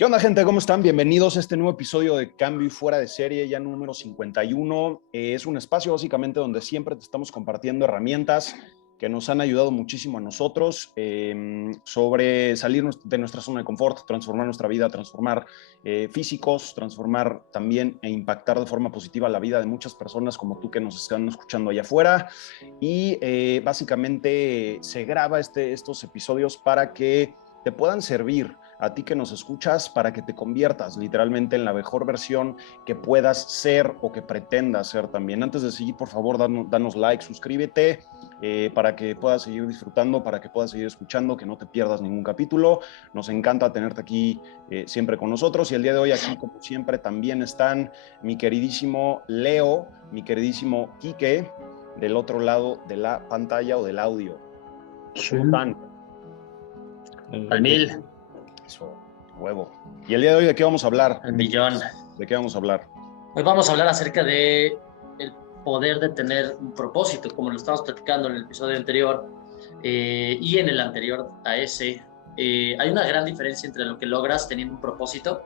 ¿Qué onda, gente? ¿Cómo están? Bienvenidos a este nuevo episodio de Cambio y Fuera de Serie, ya número 51. Es un espacio básicamente donde siempre te estamos compartiendo herramientas que nos han ayudado muchísimo a nosotros sobre salir de nuestra zona de confort, transformar nuestra vida, transformar físicos, transformar también e impactar de forma positiva la vida de muchas personas como tú que nos están escuchando allá afuera. Y básicamente se graba estos episodios para que te puedan servir a ti que nos escuchas para que te conviertas literalmente en la mejor versión que puedas ser o que pretendas ser también. Antes de seguir, por favor, danos like, suscríbete para que puedas seguir disfrutando, para que puedas seguir escuchando, que no te pierdas ningún capítulo. Nos encanta tenerte aquí siempre con nosotros y el día de hoy aquí, como siempre, también están mi queridísimo Leo, mi queridísimo Quique, del otro lado de la pantalla o del audio. ¿Cómo están? Al mil. Eso, huevo. Y el día de hoy, ¿de qué vamos a hablar? Al millón. ¿De qué vamos a hablar? Hoy vamos a hablar acerca de el poder de tener un propósito, como lo estábamos platicando en el episodio anterior y en el anterior a ese. Hay una gran diferencia entre lo que logras teniendo un propósito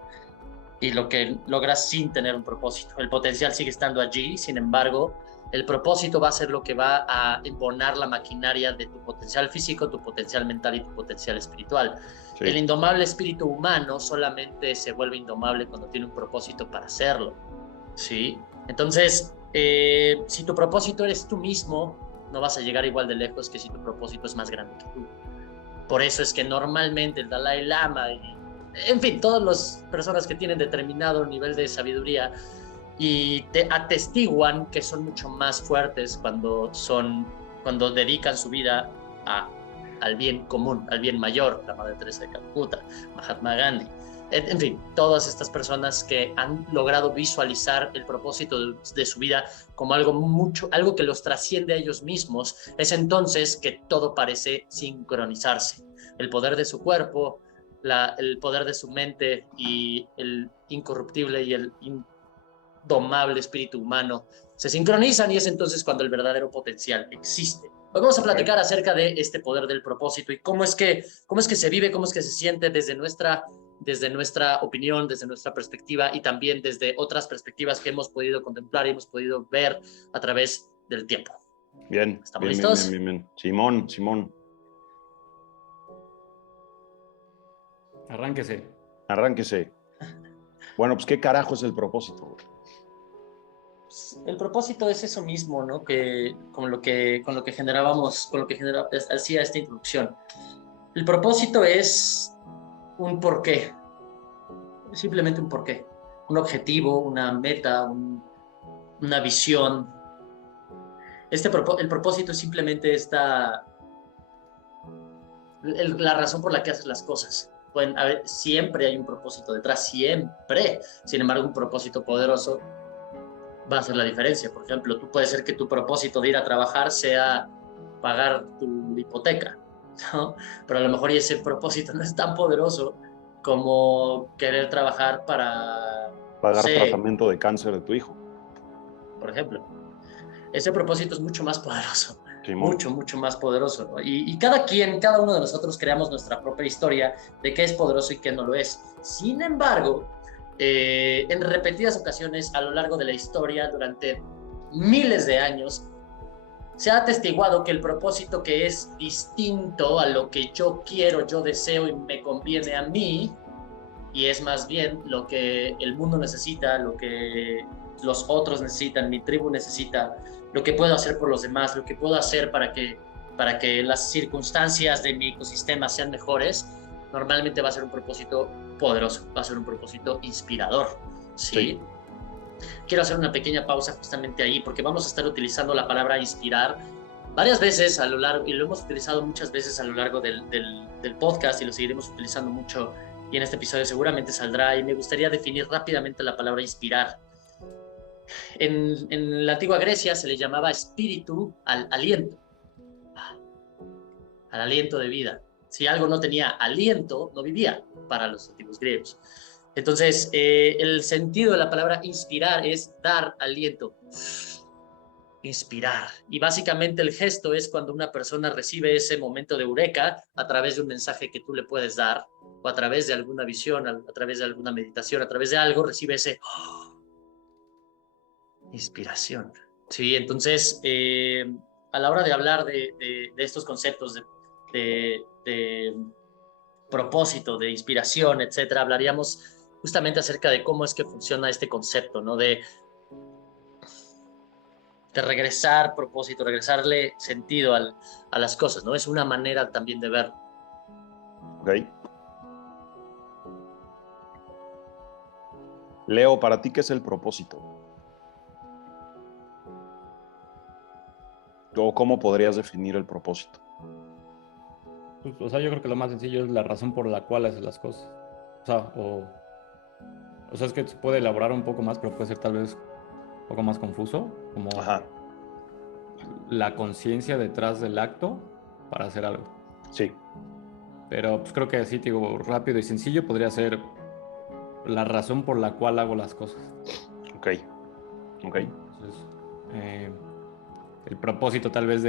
y lo que logras sin tener un propósito. El potencial sigue estando allí, sin embargo, el propósito va a ser lo que va a embonar la maquinaria de tu potencial físico, tu potencial mental y tu potencial espiritual. Sí. El indomable espíritu humano solamente se vuelve indomable cuando tiene un propósito para hacerlo, ¿sí? Entonces, si tu propósito eres tú mismo, no vas a llegar igual de lejos que si tu propósito es más grande que tú. Por eso es que normalmente el Dalai Lama en fin, todas las personas que tienen determinado nivel de sabiduría y te atestiguan que son mucho más fuertes cuando dedican su vida al bien común, al bien mayor, la Madre Teresa de Calcuta, Mahatma Gandhi. En fin, todas estas personas que han logrado visualizar el propósito de su vida como algo que los trasciende a ellos mismos, es entonces que todo parece sincronizarse. El poder de su cuerpo, el poder de su mente y el incorruptible y el indomable espíritu humano se sincronizan, y es entonces cuando el verdadero potencial existe. Hoy vamos a platicar acerca de este poder del propósito y cómo es que se vive, cómo es que se siente desde nuestra opinión, desde nuestra perspectiva y también desde otras perspectivas que hemos podido contemplar y hemos podido ver a través del tiempo. Bien. ¿Estamos listos? Bien. Simón. Arránquese. Bueno, pues, ¿qué carajo es el propósito? El propósito es eso mismo, ¿no? Que con lo que hacía esta introducción. El propósito es un porqué, simplemente un porqué, un objetivo, una meta, una visión. El propósito es simplemente la razón por la que haces las cosas. Siempre hay un propósito detrás, siempre. Sin embargo, un propósito poderoso va a hacer la diferencia. Por ejemplo, puede ser que tu propósito de ir a trabajar sea pagar tu hipoteca, ¿no? Pero a lo mejor ese propósito no es tan poderoso como querer trabajar para pagar tratamiento de cáncer de tu hijo, por ejemplo. Ese propósito es mucho más poderoso. Simón. Mucho más poderoso, ¿no? Y cada uno de nosotros creamos nuestra propia historia de qué es poderoso y qué no lo es. Sin embargo, en repetidas ocasiones a lo largo de la historia, durante miles de años, se ha atestiguado que el propósito que es distinto a lo que yo quiero, yo deseo y me conviene a mí, y es más bien lo que el mundo necesita, lo que los otros necesitan, mi tribu necesita, lo que puedo hacer por los demás, lo que puedo hacer para que las circunstancias de mi ecosistema sean mejores, normalmente va a ser un propósito poderoso, va a ser un propósito inspirador, ¿sí? Quiero hacer una pequeña pausa justamente ahí, porque vamos a estar utilizando la palabra inspirar varias veces a lo largo, y lo hemos utilizado muchas veces a lo largo del podcast, y lo seguiremos utilizando mucho, y en este episodio seguramente saldrá, y me gustaría definir rápidamente la palabra inspirar. En la antigua Grecia se le llamaba espíritu al aliento de vida. Si algo no tenía aliento, no vivía, para los antiguos griegos. Entonces, el sentido de la palabra inspirar es dar aliento. inspirar. Y básicamente el gesto es cuando una persona recibe ese momento de eureka a través de un mensaje que tú le puedes dar, o a través de alguna visión, a través de alguna meditación, a través de algo, recibe ese inspiración. Sí, entonces, a la hora de hablar de estos conceptos de propósito, de inspiración, etcétera, hablaríamos justamente acerca de cómo es que funciona este concepto, ¿no? De regresar propósito, regresarle sentido a las cosas, ¿no? Es una manera también de ver. Ok. Leo, ¿para ti qué es el propósito? ¿O cómo podrías definir el propósito? Pues, o sea, yo creo que lo más sencillo es la razón por la cual haces las cosas. O sea, es que se puede elaborar un poco más, pero puede ser tal vez un poco más confuso, como Ajá, la conciencia detrás del acto para hacer algo. sí, Pero pues creo que así, te digo, rápido y sencillo podría ser la razón por la cual hago las cosas. ok, ok. Entonces, eh, el propósito tal vez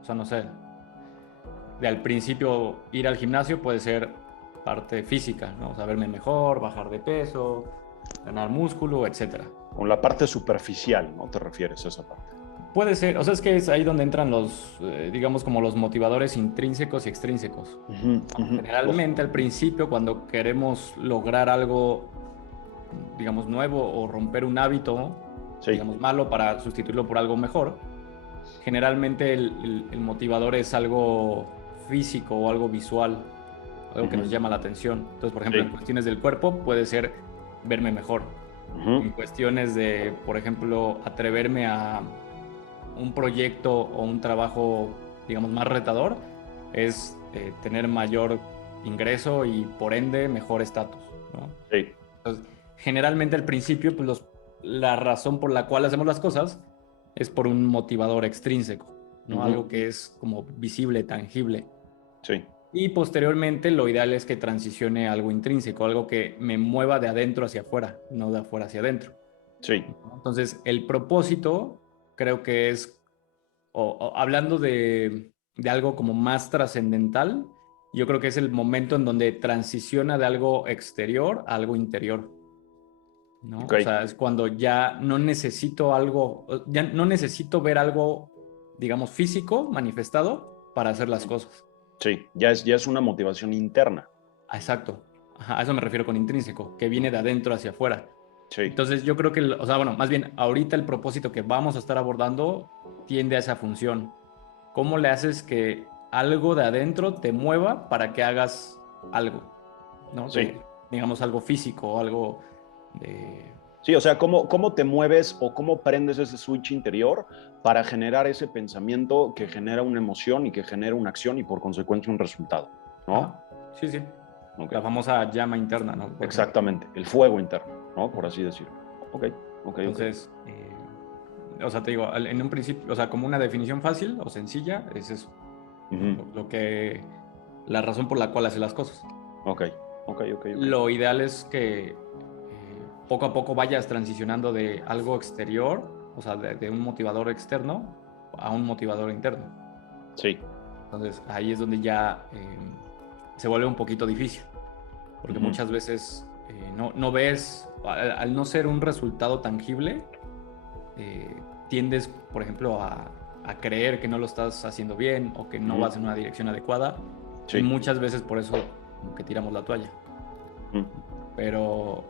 o sea, no sé, de al principio ir al gimnasio puede ser parte física, ¿no? O sea, verme mejor, bajar de peso, ganar músculo, etcétera. Con la parte superficial, ¿no? ¿Te refieres a esa parte? Puede ser, o sea, es que es ahí donde entran los, digamos, como los motivadores intrínsecos y extrínsecos. Generalmente al principio, cuando queremos lograr algo, digamos, nuevo o romper un hábito, Sí. digamos, malo para sustituirlo por algo mejor, generalmente el motivador es algo físico o algo visual, algo que nos llama la atención. Entonces, por ejemplo, Sí. en cuestiones del cuerpo puede ser verme mejor. En cuestiones de, por ejemplo, atreverme a un proyecto o un trabajo, digamos, más retador, es tener mayor ingreso y por ende mejor estatus, ¿no? Sí. Entonces, generalmente al principio, pues la razón por la cual hacemos las cosas es por un motivador extrínseco, ¿no? Algo que es como visible, tangible. Sí. Y posteriormente lo ideal es que transicione a algo intrínseco, algo que me mueva de adentro hacia afuera, no de afuera hacia adentro. Sí. Entonces, el propósito creo que es, hablando de algo como más trascendental, yo creo que es el momento en donde transiciona de algo exterior a algo interior, ¿no? Ok. O sea, es cuando ya no necesito algo, ya no necesito ver algo, digamos, físico manifestado para hacer las cosas. Sí. Ya es una motivación interna. Ah, exacto. Ajá, a eso me refiero con intrínseco, que viene de adentro hacia afuera. Sí. Entonces yo creo que, o sea, bueno, más bien ahorita el propósito que vamos a estar abordando tiende a esa función. ¿Cómo le haces que algo de adentro te mueva para que hagas algo? ¿No? Sí. Digamos algo físico o algo de... Sí, o sea, ¿cómo te mueves o cómo prendes ese switch interior para generar ese pensamiento que genera una emoción y que genera una acción y por consecuencia un resultado, ¿no? Ajá. Sí, sí. Ok. La famosa llama interna, ¿no? Por ejemplo. Exactamente, el fuego interno, ¿no? Por así decirlo. Ok. Entonces, o sea, te digo, en un principio, o sea, como una definición fácil o sencilla, es eso. Lo que, la razón por la cual hace las cosas. Ok. Lo ideal es que poco a poco vayas transicionando de algo exterior, o sea, de un motivador externo a un motivador interno. Sí. Entonces, ahí es donde ya se vuelve un poquito difícil, porque muchas veces no ves, al no ser un resultado tangible, tiendes, por ejemplo, a creer que no lo estás haciendo bien o que no vas en una dirección adecuada. Sí. Y muchas veces por eso como que tiramos la toalla. Pero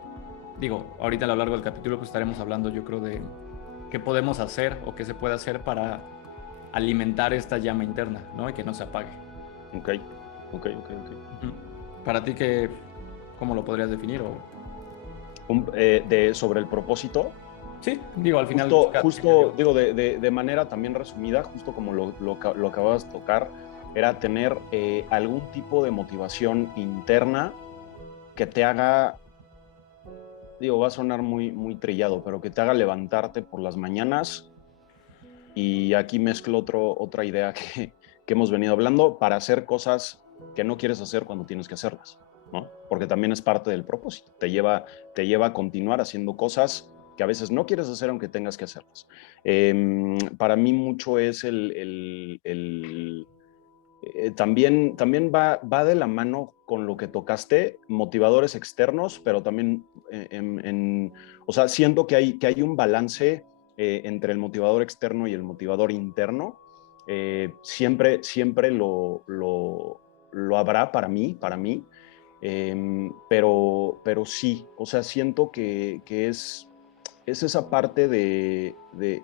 digo, ahorita a lo largo del capítulo pues estaremos hablando, yo creo, de qué podemos hacer o qué se puede hacer para alimentar esta llama interna, ¿no? Y que no se apague. Ok. Para ti, ¿cómo lo podrías definir? Sobre el propósito. Sí, digo, al final... Justo digo, de manera también resumida, justo como lo acabas de tocar, era tener algún tipo de motivación interna que te haga, digo, va a sonar muy, muy trillado, pero que te haga levantarte por las mañanas. Y aquí mezclo otra idea que hemos venido hablando, para hacer cosas que no quieres hacer cuando tienes que hacerlas, ¿no? Porque también es parte del propósito. Te lleva a continuar haciendo cosas que a veces no quieres hacer aunque tengas que hacerlas. Para mí mucho es también va de la mano con lo que tocaste, motivadores externos, pero también o sea, siento que hay un balance entre el motivador externo y el motivador interno. Siempre lo habrá para mí, pero sí, o sea, siento que es esa parte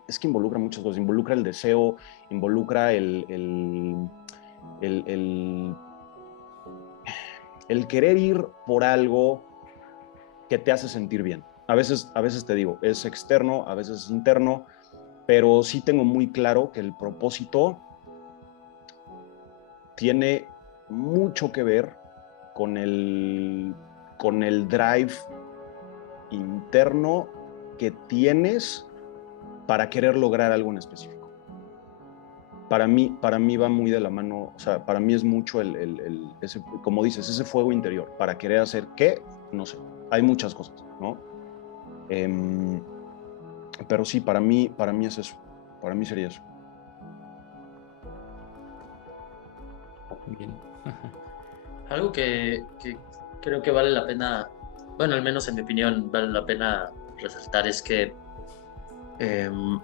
es que involucra muchas cosas, involucra el deseo, involucra el querer ir por algo que te hace sentir bien. A veces te digo, es externo, a veces es interno, pero sí tengo muy claro que el propósito tiene mucho que ver con el drive interno que tienes para querer lograr algo en específico. Para mí va muy de la mano, o sea, para mí es mucho ese, como dices, ese fuego interior. Para querer hacer qué, no sé, hay muchas cosas, ¿no? Pero sí, para mí es eso. Para mí sería eso. Bien. Algo que creo que vale la pena, bueno, al menos en mi opinión, vale la pena resaltar es que el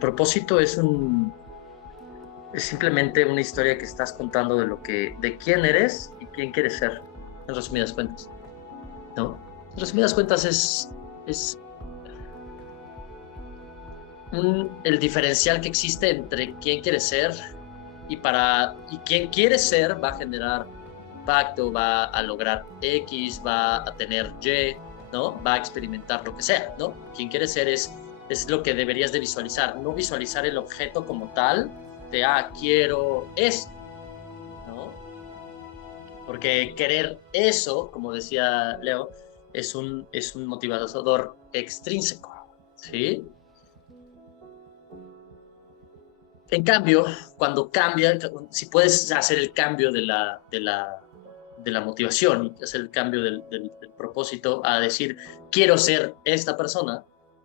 propósito es simplemente una historia que estás contando de quién eres y quién quieres ser, en resumidas cuentas, ¿no? En resumidas cuentas es el diferencial que existe entre quién quieres ser y quién quiere ser va a generar impacto, va a lograr X, va a tener Y, ¿no? Va a experimentar lo que sea, ¿no? Quien quiere ser es lo que deberías de visualizar, no visualizar el objeto como tal de, quiero esto, ¿no? Porque querer eso, como decía Leo, es un motivador extrínseco, ¿sí? En cambio, cuando cambia, si puedes hacer el cambio de la motivación y hacer el cambio del propósito a decir, quiero ser esta persona,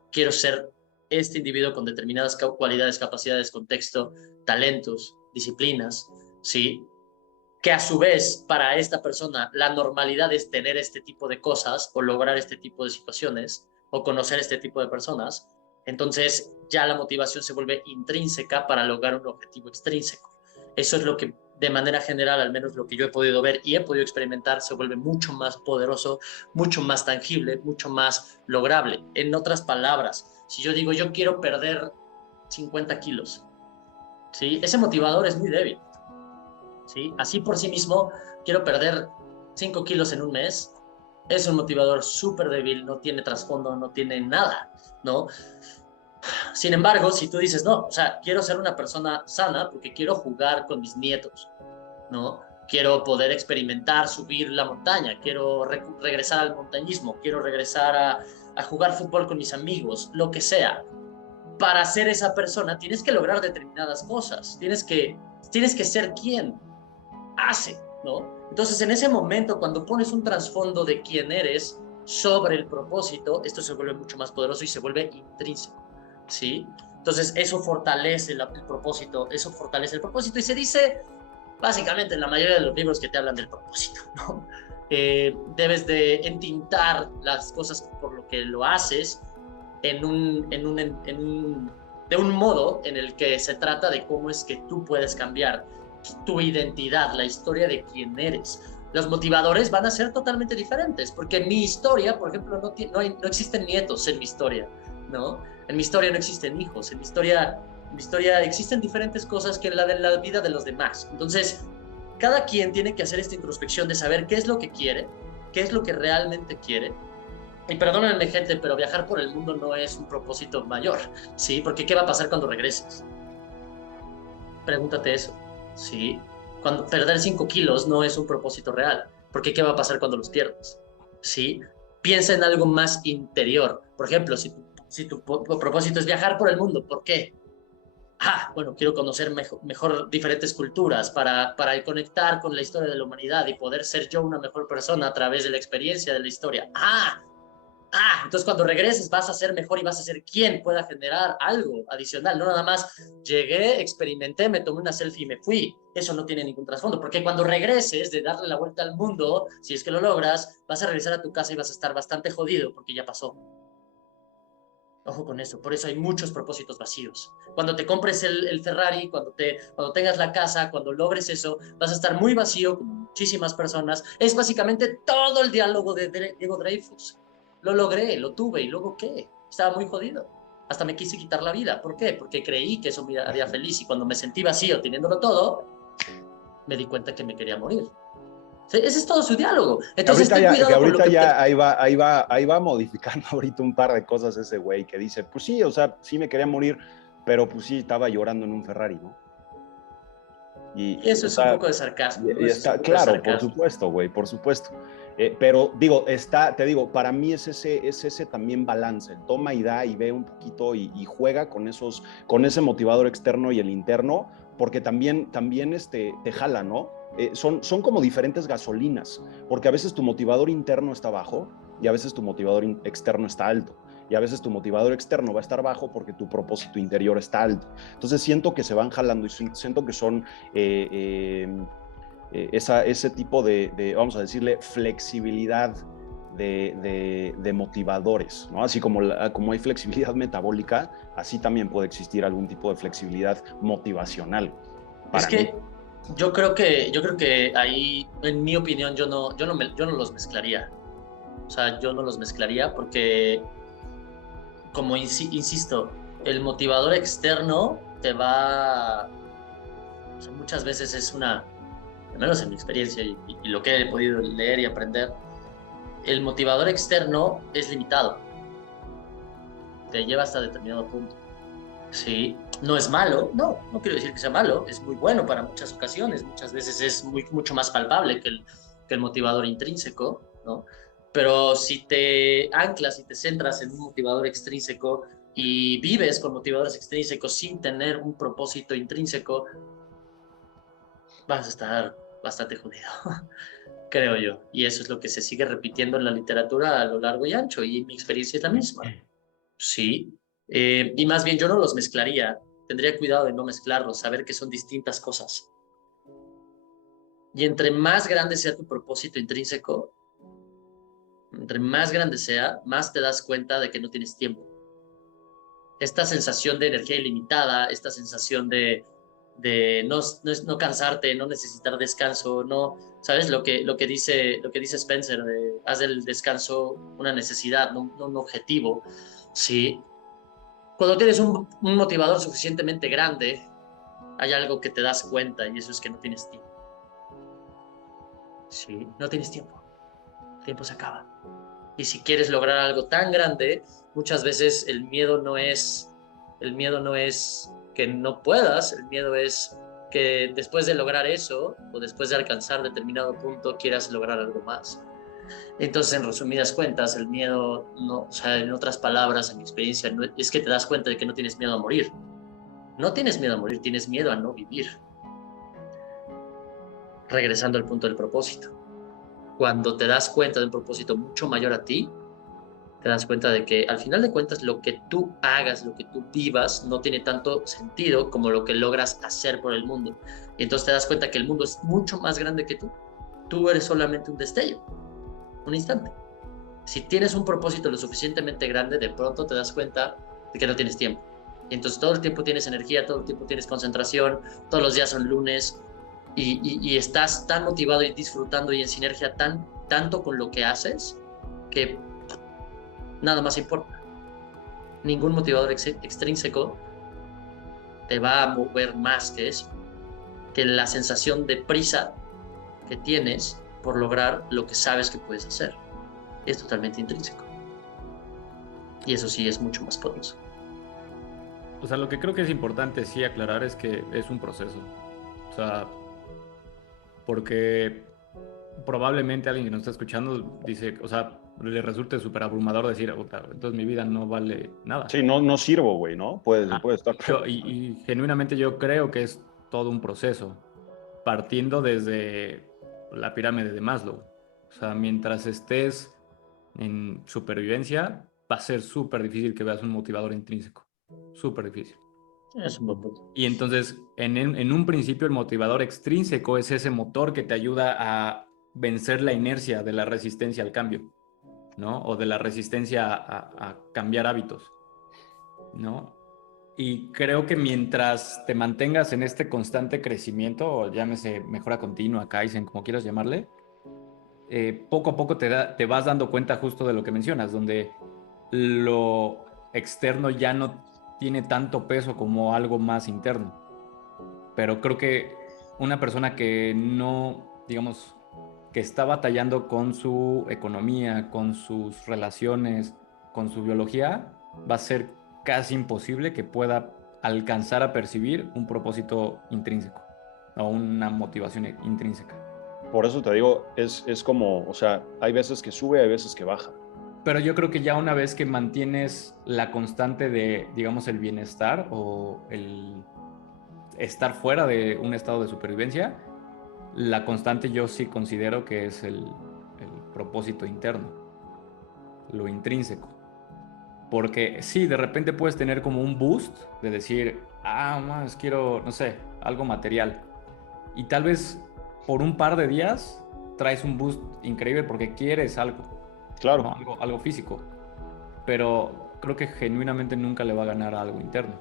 quiero ser este individuo con determinadas cualidades, capacidades, contexto, talentos, disciplinas, ¿sí? Que a su vez para esta persona la normalidad es tener este tipo de cosas o lograr este tipo de situaciones o conocer este tipo de personas, entonces ya la motivación se vuelve intrínseca para lograr un objetivo extrínseco. Eso es lo que de manera general, al menos lo que yo he podido ver y he podido experimentar, se vuelve mucho más poderoso, mucho más tangible, mucho más lograble. En otras palabras, si yo digo yo quiero perder 50 kilos, ¿sí? Ese motivador es muy débil, ¿sí? Así por sí mismo, quiero perder 5 kilos en un mes, es un motivador súper débil, no tiene trasfondo, no tiene nada, ¿no? Sin embargo, si tú dices, no, o sea, quiero ser una persona sana porque quiero jugar con mis nietos, ¿no? Quiero poder experimentar, subir la montaña, quiero regresar al montañismo, quiero regresar a jugar fútbol con mis amigos, lo que sea. Para ser esa persona tienes que lograr determinadas cosas, tienes que ser quien hace, ¿no? Entonces, en ese momento, cuando pones un trasfondo de quién eres sobre el propósito, esto se vuelve mucho más poderoso y se vuelve intrínseco, ¿sí? Entonces, eso fortalece el propósito, y se dice básicamente en la mayoría de los libros que te hablan del propósito, ¿no? Debes de entintar las cosas por lo que lo haces de un modo en el que se trata de cómo es que tú puedes cambiar tu identidad, la historia de quién eres. Los motivadores van a ser totalmente diferentes, porque en mi historia, por ejemplo, no existen nietos en mi historia, ¿no? En mi historia no existen hijos, en mi historia existen diferentes cosas que en la vida de los demás. Entonces, cada quien tiene que hacer esta introspección de saber qué es lo que quiere, qué es lo que realmente quiere. Y perdónenme, gente, pero viajar por el mundo no es un propósito mayor, ¿sí? Porque ¿qué va a pasar cuando regreses? Pregúntate eso, ¿sí? Cuando perder 5 kilos no es un propósito real, porque ¿qué va a pasar cuando los pierdas? ¿Sí? Piensa en algo más interior. Por ejemplo, si tu propósito es viajar por el mundo, ¿por qué? Bueno, quiero conocer mejor diferentes culturas para conectar con la historia de la humanidad y poder ser yo una mejor persona a través de la experiencia de la historia. Entonces cuando regreses vas a ser mejor y vas a ser quien pueda generar algo adicional, no nada más llegué, experimenté, me tomé una selfie y me fui. Eso no tiene ningún trasfondo, porque cuando regreses de darle la vuelta al mundo, si es que lo logras, vas a regresar a tu casa y vas a estar bastante jodido porque ya pasó. Ojo con eso, por eso hay muchos propósitos vacíos. Cuando te compres el Ferrari, cuando tengas la casa, cuando logres eso, vas a estar muy vacío con muchísimas personas. Es básicamente todo el diálogo de Diego Dreyfus. Lo logré, lo tuve, y luego ¿qué? Estaba muy jodido. Hasta me quise quitar la vida. ¿Por qué? Porque creí que eso me haría feliz, y cuando me sentí vacío teniéndolo todo, me di cuenta que me quería morir. Ese es todo su diálogo. Entonces, ten cuidado con lo que ya ahí va modificando ahorita un par de cosas ese güey que dice, pues sí, o sea, sí me quería morir, pero pues sí estaba llorando en un Ferrari, ¿no? Y eso es un poco de sarcasmo, ¿no? Está, claro, por supuesto, güey, por supuesto. Pero digo, te digo, para mí es ese también balance, toma y da y ve un poquito y juega con ese motivador externo y el interno, porque también te jala, ¿no? Son como diferentes gasolinas, porque a veces tu motivador interno está bajo y a veces tu motivador externo está alto. Y a veces tu motivador externo va a estar bajo porque tu propósito interior está alto. Entonces siento que se van jalando y siento que son ese tipo de, vamos a decirle, flexibilidad de motivadores, ¿no? Así como hay flexibilidad metabólica, así también puede existir algún tipo de flexibilidad motivacional. Es que yo creo que ahí, en mi opinión, yo no los mezclaría. O sea, yo no los mezclaría porque, como insisto, el motivador externo te va... O sea, muchas veces es al menos en mi experiencia y lo que he podido leer y aprender, el motivador externo es limitado. Te lleva hasta determinado punto. Sí, no es malo, no quiero decir que sea malo, es muy bueno para muchas ocasiones, muchas veces es mucho más palpable que el motivador intrínseco, ¿no? Pero si te anclas y te centras en un motivador extrínseco y vives con motivadores extrínsecos sin tener un propósito intrínseco, vas a estar bastante jodido, creo yo. Y eso es lo que se sigue repitiendo en la literatura a lo largo y ancho, y mi experiencia es la misma. Sí, y más bien yo no los mezclaría, tendría cuidado de no mezclarlos, saber que son distintas cosas. Y entre más grande sea tu propósito intrínseco, entre más grande sea, más te das cuenta de que no tienes tiempo. Esta sensación de energía ilimitada, esta sensación de no cansarte, no necesitar descanso, no, ¿sabes? Lo que dice Spencer, de haz del descanso una necesidad, no un objetivo. Sí. Cuando tienes un motivador suficientemente grande, hay algo que te das cuenta, y eso es que no tienes tiempo. Sí, no tienes tiempo. El tiempo se acaba. Y si quieres lograr algo tan grande, muchas veces el miedo no es que no puedas, el miedo es que después de lograr eso o después de alcanzar determinado punto quieras lograr algo más. Entonces, en resumidas cuentas, el miedo, no, o sea, en otras palabras, en mi experiencia, no, es que te das cuenta de que no tienes miedo a morir. No tienes miedo a morir, tienes miedo a no vivir. Regresando al punto del propósito. Cuando te das cuenta de un propósito mucho mayor a ti, te das cuenta de que al final de cuentas lo que tú hagas, lo que tú vivas, no tiene tanto sentido como lo que logras hacer por el mundo. Y entonces te das cuenta que el mundo es mucho más grande que tú. Tú eres solamente un destello, un instante. Si tienes un propósito lo suficientemente grande, de pronto te das cuenta de que no tienes tiempo. Y entonces todo el tiempo tienes energía, todo el tiempo tienes concentración, todos los días son lunes, y estás tan motivado y disfrutando y en sinergia tanto con lo que haces que nada más importa. Ningún motivador extrínseco te va a mover más que eso, que la sensación de prisa que tienes por lograr lo que sabes que puedes hacer. Es totalmente intrínseco. Y eso sí es mucho más poderoso. O sea, lo que creo que es importante sí aclarar es que es un proceso. O sea, porque probablemente alguien que nos está escuchando dice, o sea, le resulte súper abrumador decir, entonces mi vida no vale nada. Sí, no sirvo, güey, ¿no? Puede estar. Y genuinamente yo creo que es todo un proceso, partiendo desde la pirámide de Maslow. O sea, mientras estés en supervivencia, va a ser súper difícil que veas un motivador intrínseco. Súper difícil. Es un buen punto. Y entonces, en un principio, el motivador extrínseco es ese motor que te ayuda a vencer la inercia de la resistencia al cambio, ¿no? O de la resistencia a cambiar hábitos, ¿no? Y creo que mientras te mantengas en este constante crecimiento, o llámese mejora continua, Kaizen, como quieras llamarle, poco a poco te vas dando cuenta justo de lo que mencionas, donde lo externo ya no tiene tanto peso como algo más interno. Pero creo que una persona que no, digamos, que está batallando con su economía, con sus relaciones, con su biología, va a ser casi imposible que pueda alcanzar a percibir un propósito intrínseco o una motivación intrínseca. Por eso te digo, es como, o sea, hay veces que sube, hay veces que baja. Pero yo creo que ya una vez que mantienes la constante de, digamos, el bienestar o el estar fuera de un estado de supervivencia, la constante yo sí considero que es el propósito interno, lo intrínseco. Porque sí, de repente puedes tener como un boost de decir, más quiero, no sé, algo material. Y tal vez por un par de días traes un boost increíble porque quieres algo, Claro. ¿no? Algo físico. Pero creo que genuinamente nunca le va a ganar a algo interno.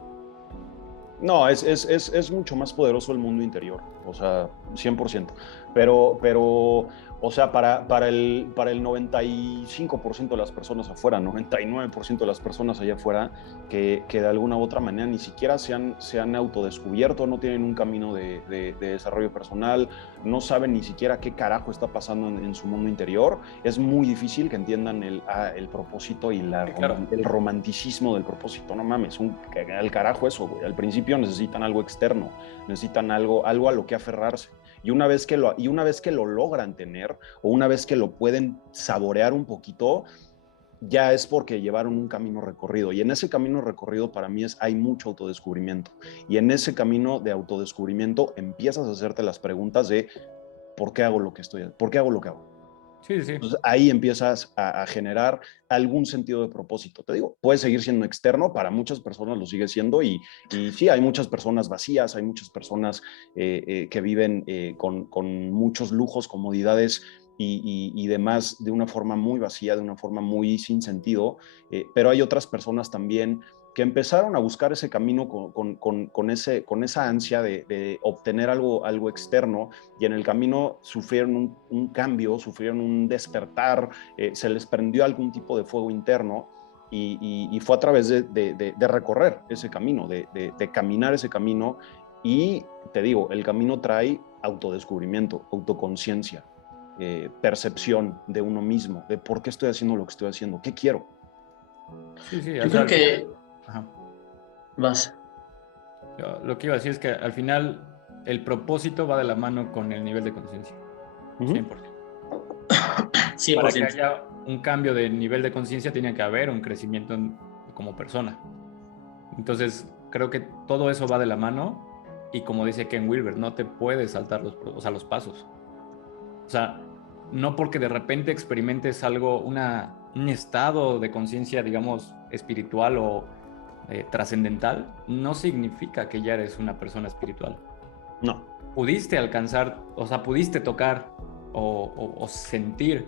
No, es mucho más poderoso el mundo interior, o sea, 100%. Pero o sea, para el 95% de las personas afuera, 99% de las personas allá afuera, que de alguna u otra manera ni siquiera se han autodescubierto, no tienen un camino de desarrollo personal, no saben ni siquiera qué carajo está pasando en su mundo interior, es muy difícil que entiendan el propósito y Claro. el romanticismo del propósito. No mames, al carajo eso, güey. Al principio necesitan algo externo, necesitan algo a lo que aferrarse. Y una vez que lo logran tener, o una vez que lo pueden saborear un poquito, ya es porque llevaron un camino recorrido. Y en ese camino recorrido para mí hay mucho autodescubrimiento. Y en ese camino de autodescubrimiento empiezas a hacerte las preguntas de ¿por qué hago lo que estoy haciendo? ¿Por qué hago lo que hago? Sí, sí. Entonces ahí empiezas a generar algún sentido de propósito. Te digo, puede seguir siendo externo, para muchas personas lo sigue siendo y sí, hay muchas personas vacías, hay muchas personas que viven con muchos lujos, comodidades y demás de una forma muy vacía, de una forma muy sin sentido, pero hay otras personas también que empezaron a buscar ese camino con esa ansia de obtener algo externo y en el camino sufrieron un cambio, sufrieron un despertar, se les prendió algún tipo de fuego interno y fue a través de recorrer ese camino, de caminar ese camino y te digo, el camino trae autodescubrimiento, autoconciencia, percepción de uno mismo, de por qué estoy haciendo lo que estoy haciendo, qué quiero. Sí, sí. Yo creo que... Ajá. Vas. Lo que iba a decir es que al final el propósito va de la mano con el nivel de conciencia. 100%. 100%. Para que haya un cambio de nivel de conciencia tiene que haber un crecimiento como persona. Entonces creo que todo eso va de la mano y como dice Ken Wilber, no te puedes saltar los pasos. O sea, no porque de repente experimentes algo, un estado de conciencia, digamos, espiritual o trascendental, no significa que ya eres una persona espiritual. No. Pudiste alcanzar, o sea, pudiste tocar o sentir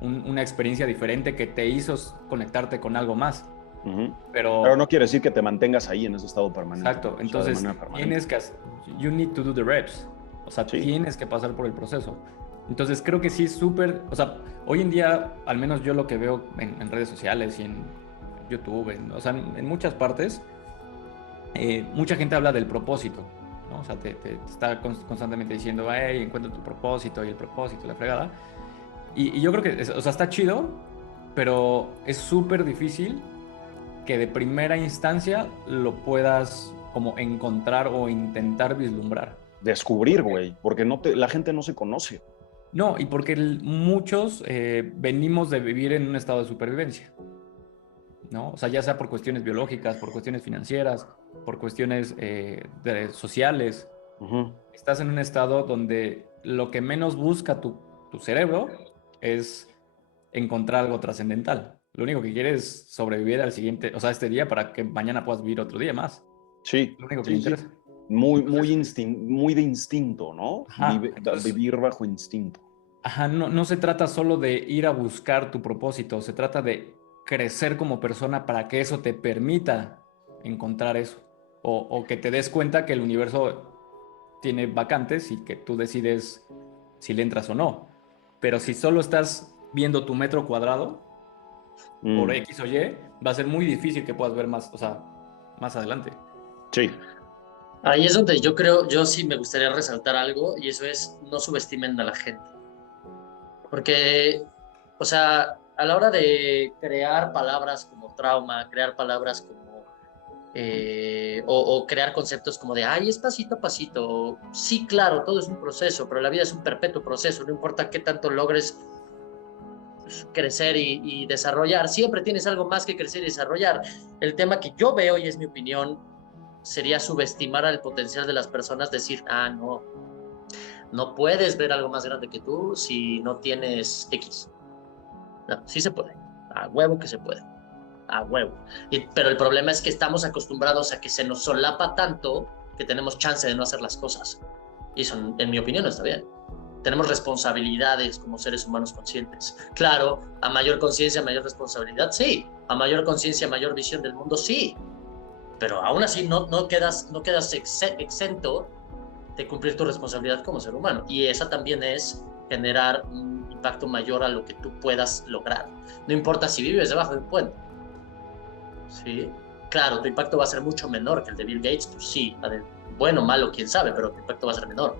una experiencia diferente que te hizo conectarte con algo más. Pero no quiere decir que te mantengas ahí en ese estado permanente. Exacto, entonces tienes que, you need to do the reps, o sea, sí, tienes que pasar por el proceso. Entonces creo que sí es súper, o sea, hoy en día, al menos yo lo que veo en redes sociales y en YouTube, o sea, en muchas partes, mucha gente habla del propósito, ¿no? O sea, te está constantemente diciendo, hey, encuentra tu propósito y el propósito, la fregada. Y yo creo que, o sea, está chido, pero es súper difícil que de primera instancia lo puedas como encontrar o intentar vislumbrar. Descubrir, güey, porque la gente no se conoce. No, y porque muchos venimos de vivir en un estado de supervivencia, ¿no? O sea, ya sea por cuestiones biológicas, por cuestiones financieras, por cuestiones sociales. Estás en un estado donde lo que menos busca tu cerebro es encontrar algo trascendental. Lo único que quieres es sobrevivir al siguiente, o sea, este día para que mañana puedas vivir otro día más. Sí. Lo único que Sí, le sí. interesa. Muy de instinto, ¿no? Ajá, entonces, Vivir bajo instinto. ajá, no se trata solo de ir a buscar tu propósito, se trata de crecer como persona para que eso te permita encontrar eso. O que te des cuenta que el universo tiene vacantes y que tú decides si le entras o no. Pero si solo estás viendo tu metro cuadrado por X o Y, va a ser muy difícil que puedas ver más, o sea, más adelante. Sí. Ahí es donde yo creo, yo sí me gustaría resaltar algo, y eso es: no subestimen a la gente. Porque, o sea, a la hora de crear palabras como trauma, crear palabras como, o crear conceptos como de, ay, es pasito a pasito. Sí, claro, todo es un proceso, pero la vida es un perpetuo proceso. No importa qué tanto logres crecer y desarrollar, siempre tienes algo más que crecer y desarrollar. El tema que yo veo, y es mi opinión, sería subestimar al potencial de las personas, decir, ah, no, no puedes ver algo más grande que tú si no tienes X. No, sí se puede, a huevo que se puede, a huevo. Pero el problema es que estamos acostumbrados a que se nos solapa tanto que tenemos chance de no hacer las cosas. Y eso, en mi opinión, no está bien. Tenemos responsabilidades como seres humanos conscientes. Claro, a mayor conciencia, mayor responsabilidad, sí. A mayor conciencia, mayor visión del mundo, sí. Pero aún así no quedas exento de cumplir tu responsabilidad como ser humano. Y esa también es generar un impacto mayor a lo que tú puedas lograr. No importa si vives debajo de un puente. ¿Sí? Claro, tu impacto va a ser mucho menor que el de Bill Gates, pues sí. Bueno, malo, quién sabe, pero tu impacto va a ser menor.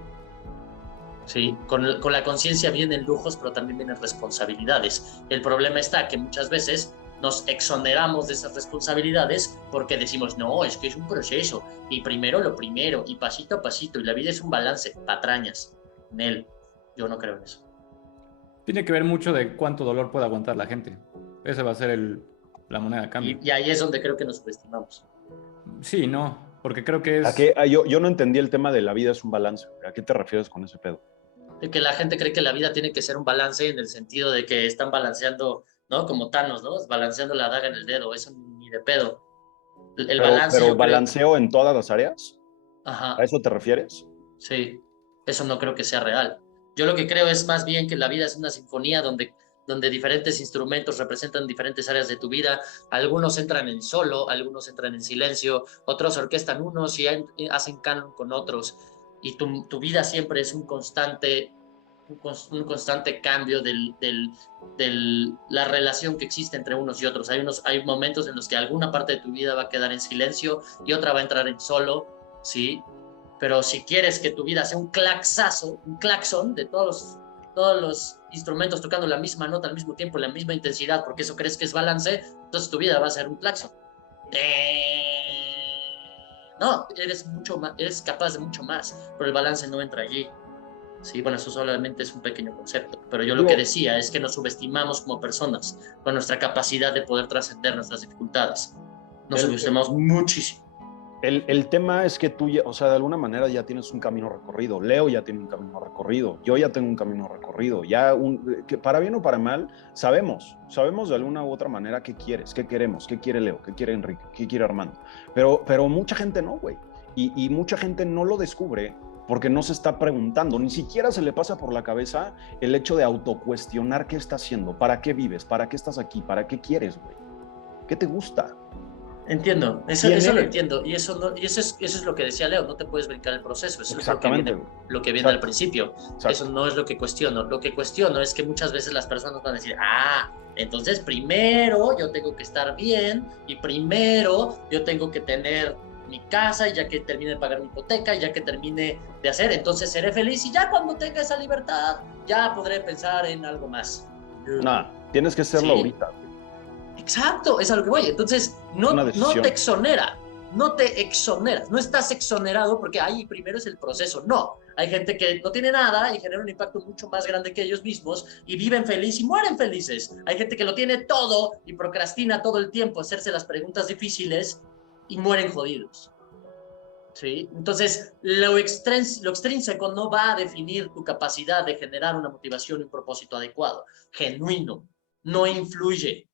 Sí, con la conciencia vienen lujos, pero también vienen responsabilidades. El problema está que muchas veces nos exoneramos de esas responsabilidades porque decimos, no, es que es un proceso, y primero lo primero, y pasito a pasito, y la vida es un balance, patrañas. Nel, yo no creo en eso. Tiene que ver mucho de cuánto dolor puede aguantar la gente. Ese va a ser la moneda de cambio. Y ahí es donde creo que nos subestimamos. Sí, no, porque creo que ¿A es... qué? Yo no entendí el tema de la vida es un balance. ¿A qué te refieres con ese pedo? De que la gente cree que la vida tiene que ser un balance, en el sentido de que están balanceando, ¿no? Como Thanos, ¿no? Balanceando la daga en el dedo, eso ni de pedo. El balance, Pero yo creo. balanceo en todas las áreas. ¿A Ajá, eso te refieres? sí, eso no creo que sea real. Yo lo que creo es más bien que la vida es una sinfonía donde diferentes instrumentos representan diferentes áreas de tu vida. Algunos entran en solo, algunos entran en silencio, otros orquestan unos y hacen canon con otros. Y tu vida siempre es un constante cambio la relación que existe entre unos y otros. Hay momentos en los que alguna parte de tu vida va a quedar en silencio y otra va a entrar en solo, ¿sí? Pero si quieres que tu vida sea un claxazo, un claxon de todos los instrumentos tocando la misma nota al mismo tiempo, la misma intensidad, porque eso crees que es balance, entonces tu vida va a ser un claxon. No, eres capaz de mucho más, pero el balance no entra allí. Sí, bueno, eso solamente es un pequeño concepto, pero yo lo que decía es que nos subestimamos como personas con nuestra capacidad de poder trascender nuestras dificultades. Nos subestimamos muchísimo. El tema es que tú, o sea, de alguna manera ya tienes un camino recorrido. Leo ya tiene un camino recorrido. Yo ya tengo un camino recorrido. Que para bien o para mal, sabemos de alguna u otra manera qué quieres, qué queremos, qué quiere Leo, qué quiere Enrique, qué quiere Armando. Pero mucha gente no, güey. Y mucha gente no lo descubre porque no se está preguntando, ni siquiera se le pasa por la cabeza el hecho de autocuestionar qué está haciendo, para qué vives, para qué estás aquí, para qué quieres, güey. ¿Qué te gusta? Entiendo, eso lo entiendo, y eso es lo que decía Leo, no te puedes brincar el proceso, eso es lo que viene al principio. Exacto. Eso no es lo que cuestiono. Lo que cuestiono es que muchas veces las personas van a decir, entonces primero yo tengo que estar bien, y primero yo tengo que tener mi casa, y ya que termine de pagar mi hipoteca, y ya que termine de hacer, entonces seré feliz, y ya cuando tenga esa libertad, ya podré pensar en algo más. Tienes que hacerlo ahorita. Exacto, es a lo que voy. Entonces, no te exoneras, no estás exonerado porque ahí primero es el proceso. No, hay gente que no tiene nada y genera un impacto mucho más grande que ellos mismos y viven feliz y mueren felices. Hay gente que lo tiene todo y procrastina todo el tiempo hacerse las preguntas difíciles y mueren jodidos. ¿Sí? Entonces, lo extrínseco no va a definir tu capacidad de generar una motivación y un propósito adecuado, genuino. no influye.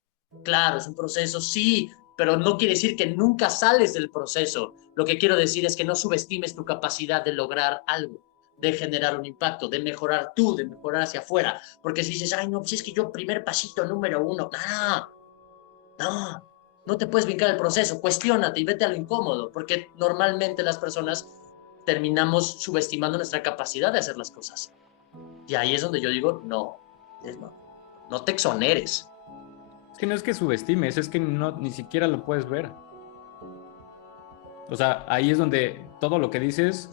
Claro, es un proceso, sí, pero no quiere decir que nunca sales del proceso. Lo que quiero decir es que no subestimes tu capacidad de lograr algo, de generar un impacto, de mejorar tú, de mejorar hacia afuera. Porque si dices, ay, no, pues es que yo primer pasito número 1, no te puedes brincar el proceso, cuestiónate y vete a lo incómodo, porque normalmente las personas terminamos subestimando nuestra capacidad de hacer las cosas. Y ahí es donde yo digo, no te exoneres. Es que no es que subestimes, es que no, ni siquiera lo puedes ver. O sea, ahí es donde todo lo que dices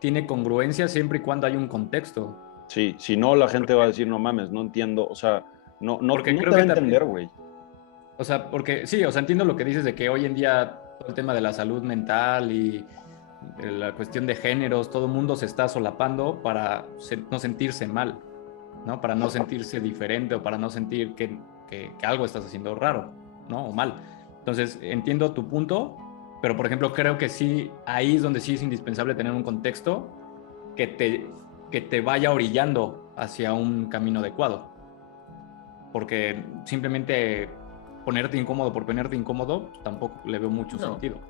tiene congruencia siempre y cuando hay un contexto. Sí, si no, la gente va a decir, no mames, no entiendo. O sea, no Porque te creo va a que entender, también, güey. o sea, porque sí, o sea, entiendo lo que dices de que hoy en día todo el tema de la salud mental y la cuestión de géneros, todo el mundo se está solapando para no sentirse mal, ¿no? Para no sentirse diferente o para no sentir que algo estás haciendo raro, ¿no? O mal. Entonces, entiendo tu punto, pero por ejemplo, creo que sí, ahí es donde sí es indispensable tener un contexto que te vaya orillando hacia un camino adecuado. Porque simplemente ponerte incómodo por ponerte incómodo, tampoco le veo mucho No. sentido.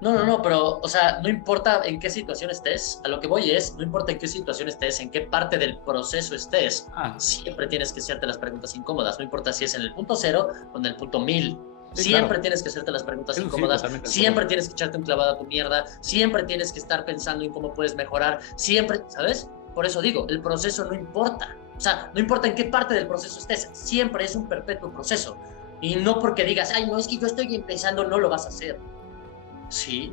No, pero, o sea, no importa en qué situación estés, a lo que voy es, no importa en qué situación estés, en qué parte del proceso estés, siempre tienes que hacerte las preguntas incómodas, no importa si es en el punto 0 o en el punto 1000. Sí, Siempre claro. tienes que hacerte las preguntas Eso sí, incómodas, totalmente de siempre acuerdo. tienes que echarte un clavado a tu mierda, siempre tienes que estar pensando en cómo puedes mejorar, siempre, ¿sabes? Por eso digo, el proceso no importa, o sea, no importa en qué parte del proceso estés, siempre es un perpetuo proceso. Y no porque digas, ay, no, es que yo estoy empezando, no lo vas a hacer. Sí.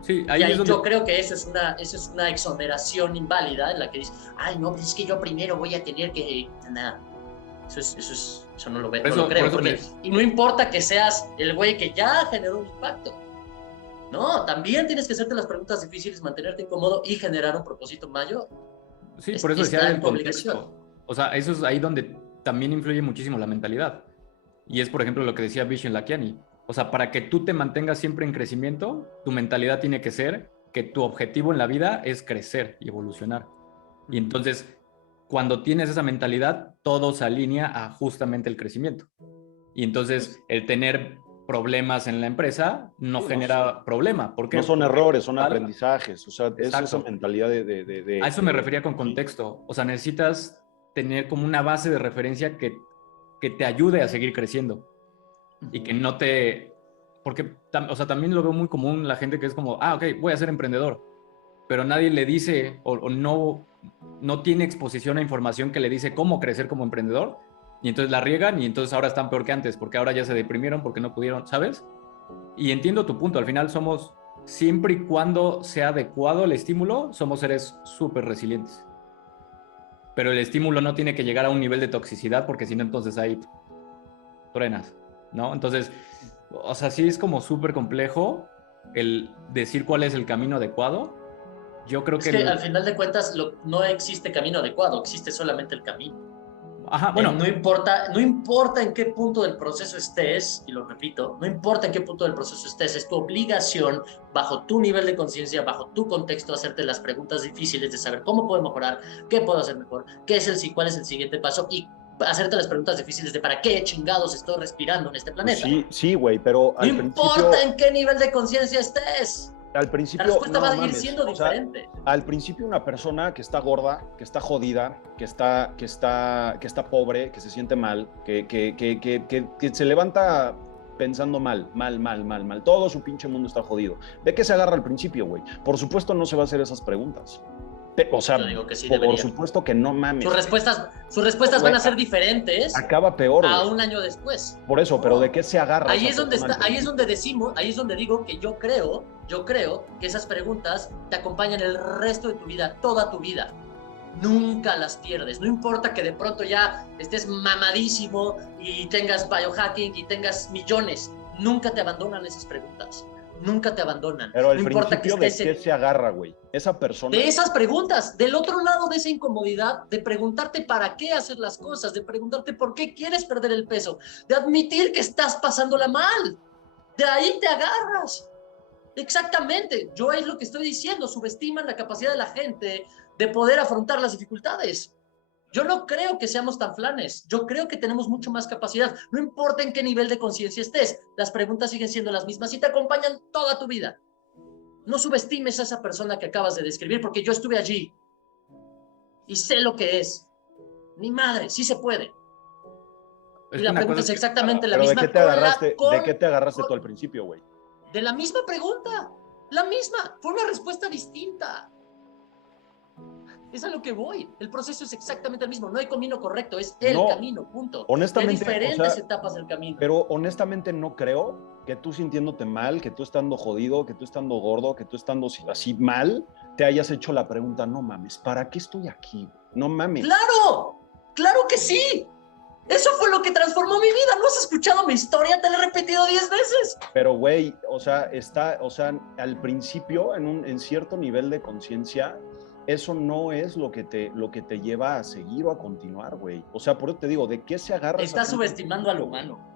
Sí, Y ahí es ahí donde... yo creo que eso es una exoneración inválida en la que dices, ay, no, pues es que yo primero voy a tener que... Nada, eso no lo, ve, no lo creo. Porque, y no importa que seas el güey que ya generó un impacto. No, también tienes que hacerte las preguntas difíciles, mantenerte incómodo y generar un propósito mayor. Sí, por eso decía Está del en tu obligación. contexto. O sea, eso es ahí donde también influye muchísimo la mentalidad. Y es, por ejemplo, lo que decía Vishen Lakiani. O sea, para que tú te mantengas siempre en crecimiento, tu mentalidad tiene que ser que tu objetivo en la vida es crecer y evolucionar. Y entonces, cuando tienes esa mentalidad, todo se alinea a justamente el crecimiento. Y entonces, el tener problemas en la empresa no genera problema. ¿Por qué? No son Porque errores, son tal, aprendizajes. O sea, es esa exacto. mentalidad A eso me refería con contexto. O sea, necesitas tener como una base de referencia que te ayude a seguir creciendo y que no te... Porque, o sea, también lo veo muy común la gente que es como, ok, voy a ser emprendedor, pero nadie le dice o no tiene exposición a información que le dice cómo crecer como emprendedor y entonces la riegan y entonces ahora están peor que antes porque ahora ya se deprimieron porque no pudieron, ¿sabes? Y entiendo tu punto, al final somos, siempre y cuando sea adecuado el estímulo, somos seres súper resilientes. Pero el estímulo no tiene que llegar a un nivel de toxicidad porque si no entonces hay truenas, ¿no? Entonces, o sea, sí es como súper complejo el decir cuál es el camino adecuado. Yo creo Es que al final de cuentas no existe camino adecuado, existe solamente el camino. Ajá, bueno. No importa en qué punto del proceso estés, y lo repito, no importa en qué punto del proceso estés, es tu obligación, bajo tu nivel de conciencia, bajo tu contexto, hacerte las preguntas difíciles de saber cómo puedo mejorar, qué puedo hacer mejor, cuál es el siguiente paso, y hacerte las preguntas difíciles de para qué chingados estoy respirando en este planeta. Pues sí, güey, pero no importa en qué nivel de conciencia estés. Al principio, la respuesta va a ir siendo diferente. O sea, al principio una persona que está gorda, que está jodida, que está pobre, que se siente mal, que se levanta pensando mal. Todo su pinche mundo está jodido. ¿De qué se agarra al principio, güey? Por supuesto no se va a hacer esas preguntas. O sea, yo digo que sí por supuesto que no mames. Sus respuestas van a ser diferentes. Acaba peor, a güey. Un año después. Por eso, pero ¿de qué se agarra? Ahí es donde digo que yo creo que esas preguntas te acompañan el resto de tu vida, toda tu vida. Nunca las pierdes. No importa que de pronto ya estés mamadísimo y tengas biohacking y tengas millones. Nunca te abandonan esas preguntas. Nunca te abandonan. Pero al no importa principio, ¿de qué se agarra, güey? Esa persona. De esas preguntas, del otro lado de esa incomodidad, de preguntarte para qué hacer las cosas, de preguntarte por qué quieres perder el peso, de admitir que estás pasándola mal. De ahí te agarras. Exactamente. Yo es lo que estoy diciendo. Subestiman la capacidad de la gente de poder afrontar las dificultades. Yo no creo que seamos tan flanes. Yo creo que tenemos mucho más capacidad. No importa en qué nivel de conciencia estés, las preguntas siguen siendo las mismas y te acompañan toda tu vida. No subestimes a esa persona que acabas de describir, porque yo estuve allí y sé lo que es. Ni madre, sí se puede. Y la pregunta es exactamente la misma. ¿De qué te agarraste tú al principio, güey? De la misma pregunta. La misma. Fue una respuesta distinta. Es a lo que voy. El proceso es exactamente el mismo. No hay camino correcto, es el camino, punto. Honestamente, hay diferentes etapas del camino. Pero honestamente no creo que tú sintiéndote mal, que tú estando jodido, que tú estando gordo, que tú estando así mal, te hayas hecho la pregunta, no mames, ¿para qué estoy aquí? No mames. ¡Claro! ¡Claro que sí! Eso fue lo que transformó mi vida. ¿No has escuchado mi historia? Te la he repetido 10 veces. Pero, güey, al principio, en cierto nivel de conciencia, eso no es lo que te lleva a seguir o a continuar, güey. O sea, por eso te digo, ¿de qué se agarra? Estás subestimando al humano.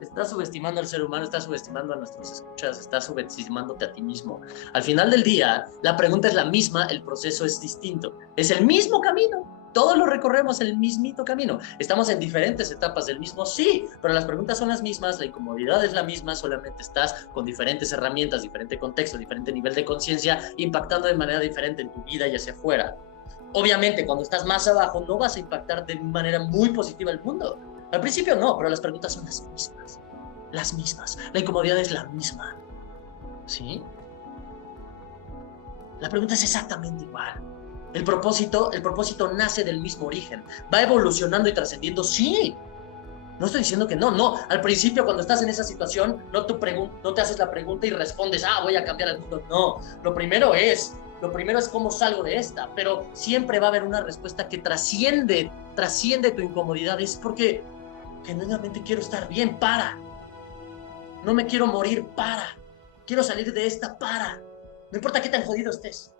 Estás subestimando al ser humano, estás subestimando a nuestros escuchas, estás subestimándote a ti mismo. Al final del día, la pregunta es la misma, el proceso es distinto. Es el mismo camino. Todos lo recorremos el mismito camino. Estamos en diferentes etapas del mismo, sí, pero las preguntas son las mismas, la incomodidad es la misma, solamente estás con diferentes herramientas, diferente contexto, diferente nivel de conciencia, impactando de manera diferente en tu vida y hacia afuera. Obviamente, cuando estás más abajo, no vas a impactar de manera muy positiva el mundo. Al principio no, pero las preguntas son las mismas. Las mismas. La incomodidad es la misma. ¿Sí? La pregunta es exactamente igual. El propósito nace del mismo origen. Va evolucionando y trascendiendo, sí. No estoy diciendo que no. Al principio, cuando estás en esa situación, no te haces la pregunta y respondes, voy a cambiar el mundo. No, lo primero es cómo salgo de esta. Pero siempre va a haber una respuesta que trasciende tu incomodidad. Es porque genuinamente quiero estar bien, no me quiero morir, quiero salir de esta, no importa qué tan jodido estés.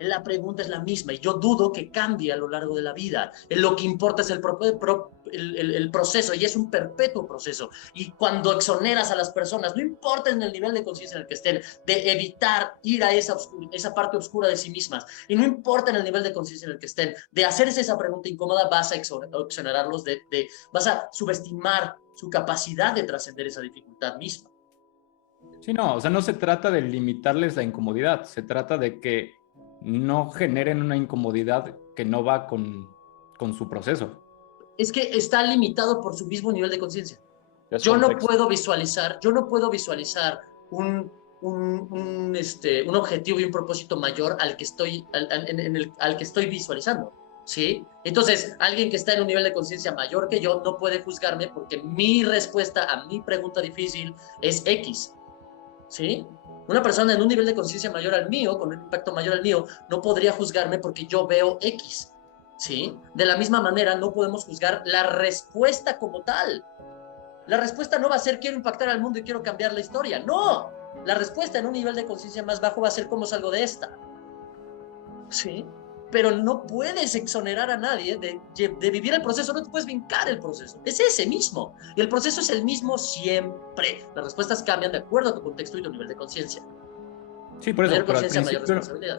La pregunta es la misma y yo dudo que cambie a lo largo de la vida. Lo que importa es el proceso y es un perpetuo proceso. Y cuando exoneras a las personas, no importa en el nivel de conciencia en el que estén, de evitar ir a esa parte oscura de sí mismas, y no importa en el nivel de conciencia en el que estén, de hacerse esa pregunta incómoda, vas a exonerarlos, vas a subestimar su capacidad de trascender esa dificultad misma. Sí, no, o sea, no se trata de limitarles la incomodidad, se trata de que no generen una incomodidad que no va con su proceso. Es que está limitado por su mismo nivel de conciencia. Yo no puedo visualizar un objetivo y un propósito mayor al que estoy, al que estoy visualizando, ¿sí? Entonces, alguien que está en un nivel de conciencia mayor que yo no puede juzgarme porque mi respuesta a mi pregunta difícil es X, ¿sí? Una persona en un nivel de conciencia mayor al mío, con un impacto mayor al mío, no podría juzgarme porque yo veo X, ¿sí? De la misma manera, no podemos juzgar la respuesta como tal. La respuesta no va a ser quiero impactar al mundo y quiero cambiar la historia. No, la respuesta en un nivel de conciencia más bajo va a ser cómo salgo de esta, ¿sí? Pero no puedes exonerar a nadie de vivir el proceso, no te puedes vincar el proceso. Es ese mismo. Y el proceso es el mismo siempre. Las respuestas cambian de acuerdo a tu contexto y tu nivel de conciencia. Sí, por eso, pero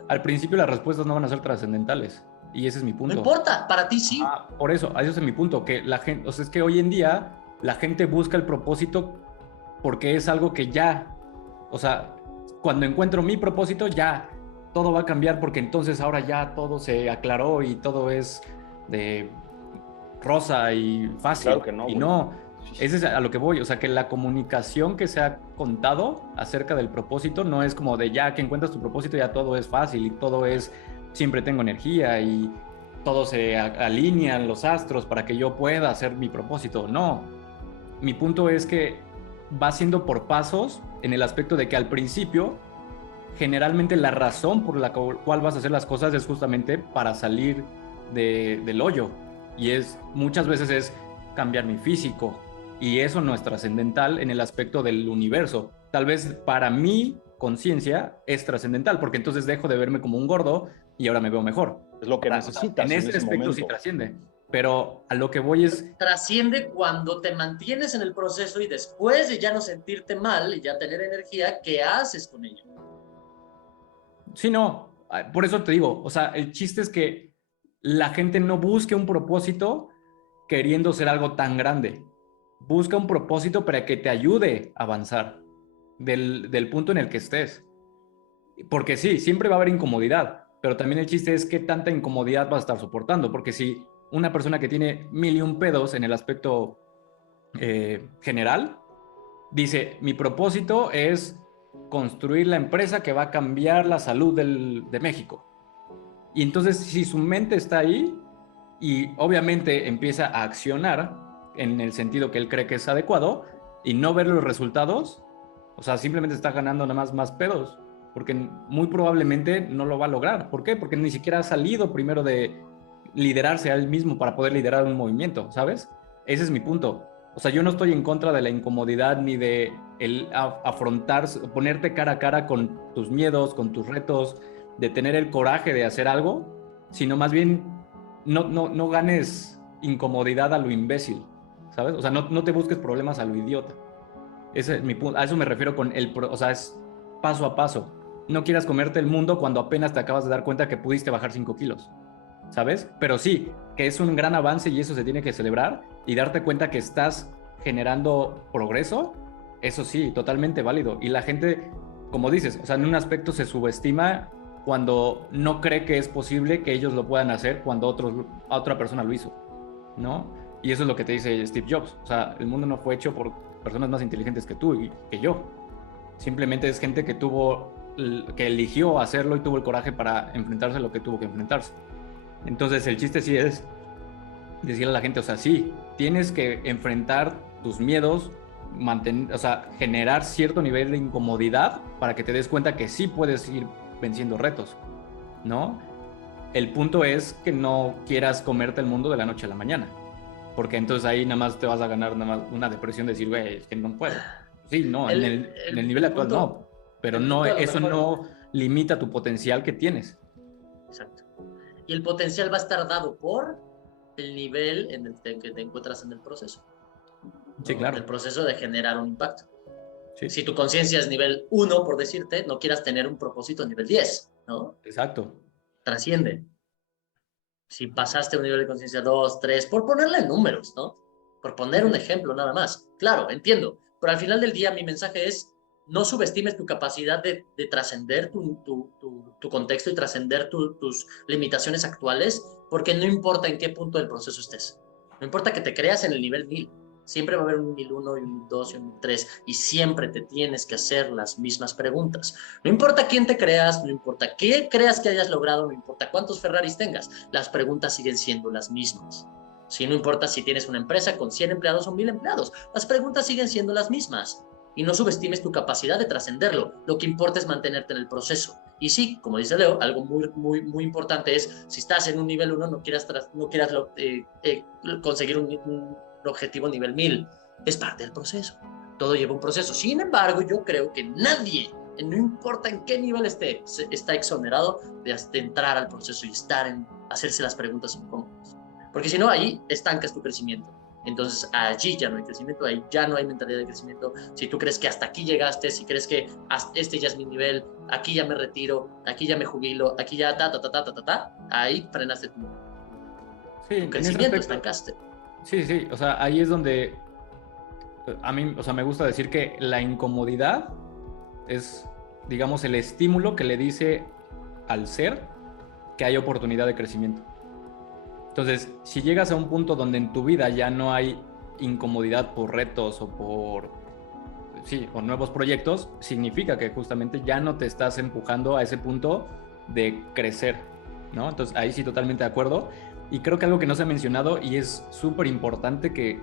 al principio las respuestas no van a ser trascendentales. Y ese es mi punto. No importa, para ti sí. Por eso, ese es mi punto, que la gente, o sea, es que hoy en día la gente busca el propósito porque es algo que ya, o sea, cuando encuentro mi propósito ya todo va a cambiar porque entonces ahora ya todo se aclaró y todo es de rosa y fácil. Claro que no, y no, ese es a lo que voy, o sea, que la comunicación que se ha contado acerca del propósito no es como de ya que encuentras tu propósito ya todo es fácil y todo es, siempre tengo energía y todo se alinean los astros para que yo pueda hacer mi propósito. No, mi punto es que va siendo por pasos en el aspecto de que al principio generalmente la razón por la cual vas a hacer las cosas es justamente para salir del hoyo y muchas veces es cambiar mi físico y eso no es trascendental en el aspecto del universo. Tal vez para mi conciencia es trascendental porque entonces dejo de verme como un gordo y ahora me veo mejor. Es lo que necesitas. En ese aspecto momento. Sí trasciende. Pero a lo que voy es... Trasciende cuando te mantienes en el proceso y después de ya no sentirte mal y ya tener energía, ¿qué haces con ello? Sí, no. Por eso te digo, o sea, el chiste es que la gente no busque un propósito queriendo ser algo tan grande. Busca un propósito para que te ayude a avanzar del punto en el que estés. Porque sí, siempre va a haber incomodidad, pero también el chiste es qué tanta incomodidad vas a estar soportando, porque si una persona que tiene 1000 y un pedos en el aspecto general, dice, mi propósito es construir la empresa que va a cambiar la salud de México. Y entonces, si su mente está ahí y obviamente empieza a accionar en el sentido que él cree que es adecuado y no ver los resultados, o sea, simplemente está ganando nada más pedos, porque muy probablemente no lo va a lograr. ¿Por qué? Porque ni siquiera ha salido primero de liderarse a él mismo para poder liderar un movimiento, ¿sabes? Ese es mi punto. O sea, yo no estoy en contra de la incomodidad ni de el afrontar, ponerte cara a cara con tus miedos, con tus retos, de tener el coraje de hacer algo, sino más bien no ganes incomodidad a lo imbécil, ¿sabes? O sea, no te busques problemas a lo idiota. Ese es mi punto. A eso me refiero con o sea, es paso a paso. No quieras comerte el mundo cuando apenas te acabas de dar cuenta que pudiste bajar 5 kilos, ¿sabes? Pero sí, que es un gran avance y eso se tiene que celebrar y darte cuenta que estás generando progreso, eso sí, totalmente válido. Y la gente, como dices, o sea, en un aspecto se subestima cuando no cree que es posible que ellos lo puedan hacer cuando otra persona lo hizo, ¿no? Y eso es lo que te dice Steve Jobs. O sea, el mundo no fue hecho por personas más inteligentes que tú y que yo. Simplemente es gente que eligió hacerlo y tuvo el coraje para enfrentarse a lo que tuvo que enfrentarse. Entonces el chiste sí es decirle a la gente, o sea, sí, tienes que enfrentar tus miedos, o sea, generar cierto nivel de incomodidad para que te des cuenta que sí puedes ir venciendo retos, ¿no? El punto es que no quieras comerte el mundo de la noche a la mañana, porque entonces ahí nada más te vas a ganar nada más una depresión de decir, güey, es que no puedo. Sí, no, en el nivel actual punto, no, pero no, eso mejor, no limita tu potencial que tienes. exacto. Y el potencial va a estar dado por el nivel en el que te encuentras en el proceso, ¿no? Sí, claro. En el proceso de generar un impacto. Sí. Si tu conciencia es nivel 1, por decirte, no quieras tener un propósito nivel 10, ¿no? Exacto. Trasciende. Si pasaste a un nivel de conciencia 2, 3, por ponerle números, ¿no? Por poner un ejemplo nada más. Claro, entiendo, pero al final del día mi mensaje es, no subestimes tu capacidad de trascender tu contexto y trascender tus limitaciones actuales, porque no importa en qué punto del proceso estés. No importa que te creas en el nivel 1000. Siempre va a haber un 1001 y un 1002 y un 1003 y siempre te tienes que hacer las mismas preguntas. No importa quién te creas, no importa qué creas que hayas logrado, no importa cuántos Ferraris tengas, las preguntas siguen siendo las mismas. Sí, no importa si tienes una empresa con 100 empleados o 1000 empleados, las preguntas siguen siendo las mismas. Y no subestimes tu capacidad de trascenderlo. Lo que importa es mantenerte en el proceso. Y sí, como dice Leo, algo muy importante es, si estás en un nivel 1, no quieras conseguir un objetivo nivel 1000. Es parte del proceso. Todo lleva un proceso. Sin embargo, yo creo que nadie, no importa en qué nivel esté, está exonerado de entrar al proceso y hacerse las preguntas incómodas. Porque si no, ahí estancas tu crecimiento. Entonces allí ya no hay crecimiento, ahí ya no hay mentalidad de crecimiento. Si tú crees que hasta aquí llegaste, si crees que este ya es mi nivel, aquí ya me retiro, aquí ya me jubilo, aquí ya ahí frenaste tu crecimiento, estancaste. Sí, o sea, ahí es donde a mí, o sea, me gusta decir que la incomodidad es, digamos, el estímulo que le dice al ser que hay oportunidad de crecimiento. Entonces, si llegas a un punto donde en tu vida ya no hay incomodidad por retos o por nuevos proyectos, significa que justamente ya no te estás empujando a ese punto de crecer, ¿no? Entonces, ahí sí totalmente de acuerdo. Y creo que algo que no se ha mencionado y es súper importante que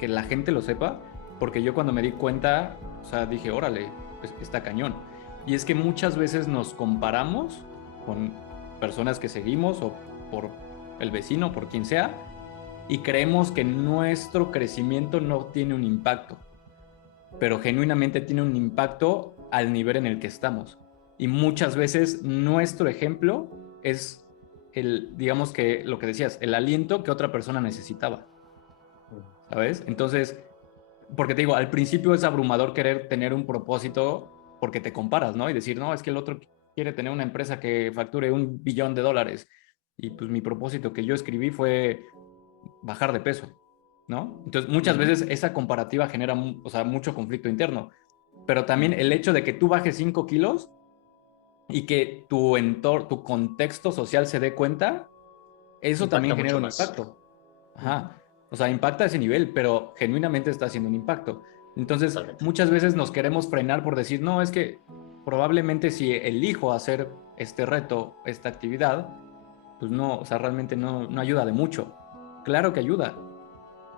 la gente lo sepa, porque yo cuando me di cuenta, o sea, dije, órale, pues está cañón. Y es que muchas veces nos comparamos con personas que seguimos o por el vecino, por quien sea, y creemos que nuestro crecimiento no tiene un impacto, pero genuinamente tiene un impacto al nivel en el que estamos. Y muchas veces nuestro ejemplo es digamos que lo que decías, el aliento que otra persona necesitaba, ¿sabes? Entonces, porque te digo, al principio es abrumador querer tener un propósito porque te comparas, ¿no? Y decir, no, es que el otro quiere tener una empresa que facture $1 billón, Y pues mi propósito que yo escribí fue bajar de peso, ¿no? Entonces muchas veces esa comparativa genera mucho conflicto interno, pero también el hecho de que tú bajes 5 kilos y que tu entorno, tu contexto social se dé cuenta, eso Impacta también genera mucho un más. impacto. Ajá. O sea, impacta a ese nivel, pero genuinamente está haciendo un impacto. Entonces, Totalmente. muchas veces nos queremos frenar por decir, no, es que probablemente si elijo hacer este reto, esta actividad, pues no, o sea, realmente no ayuda de mucho. Claro que ayuda.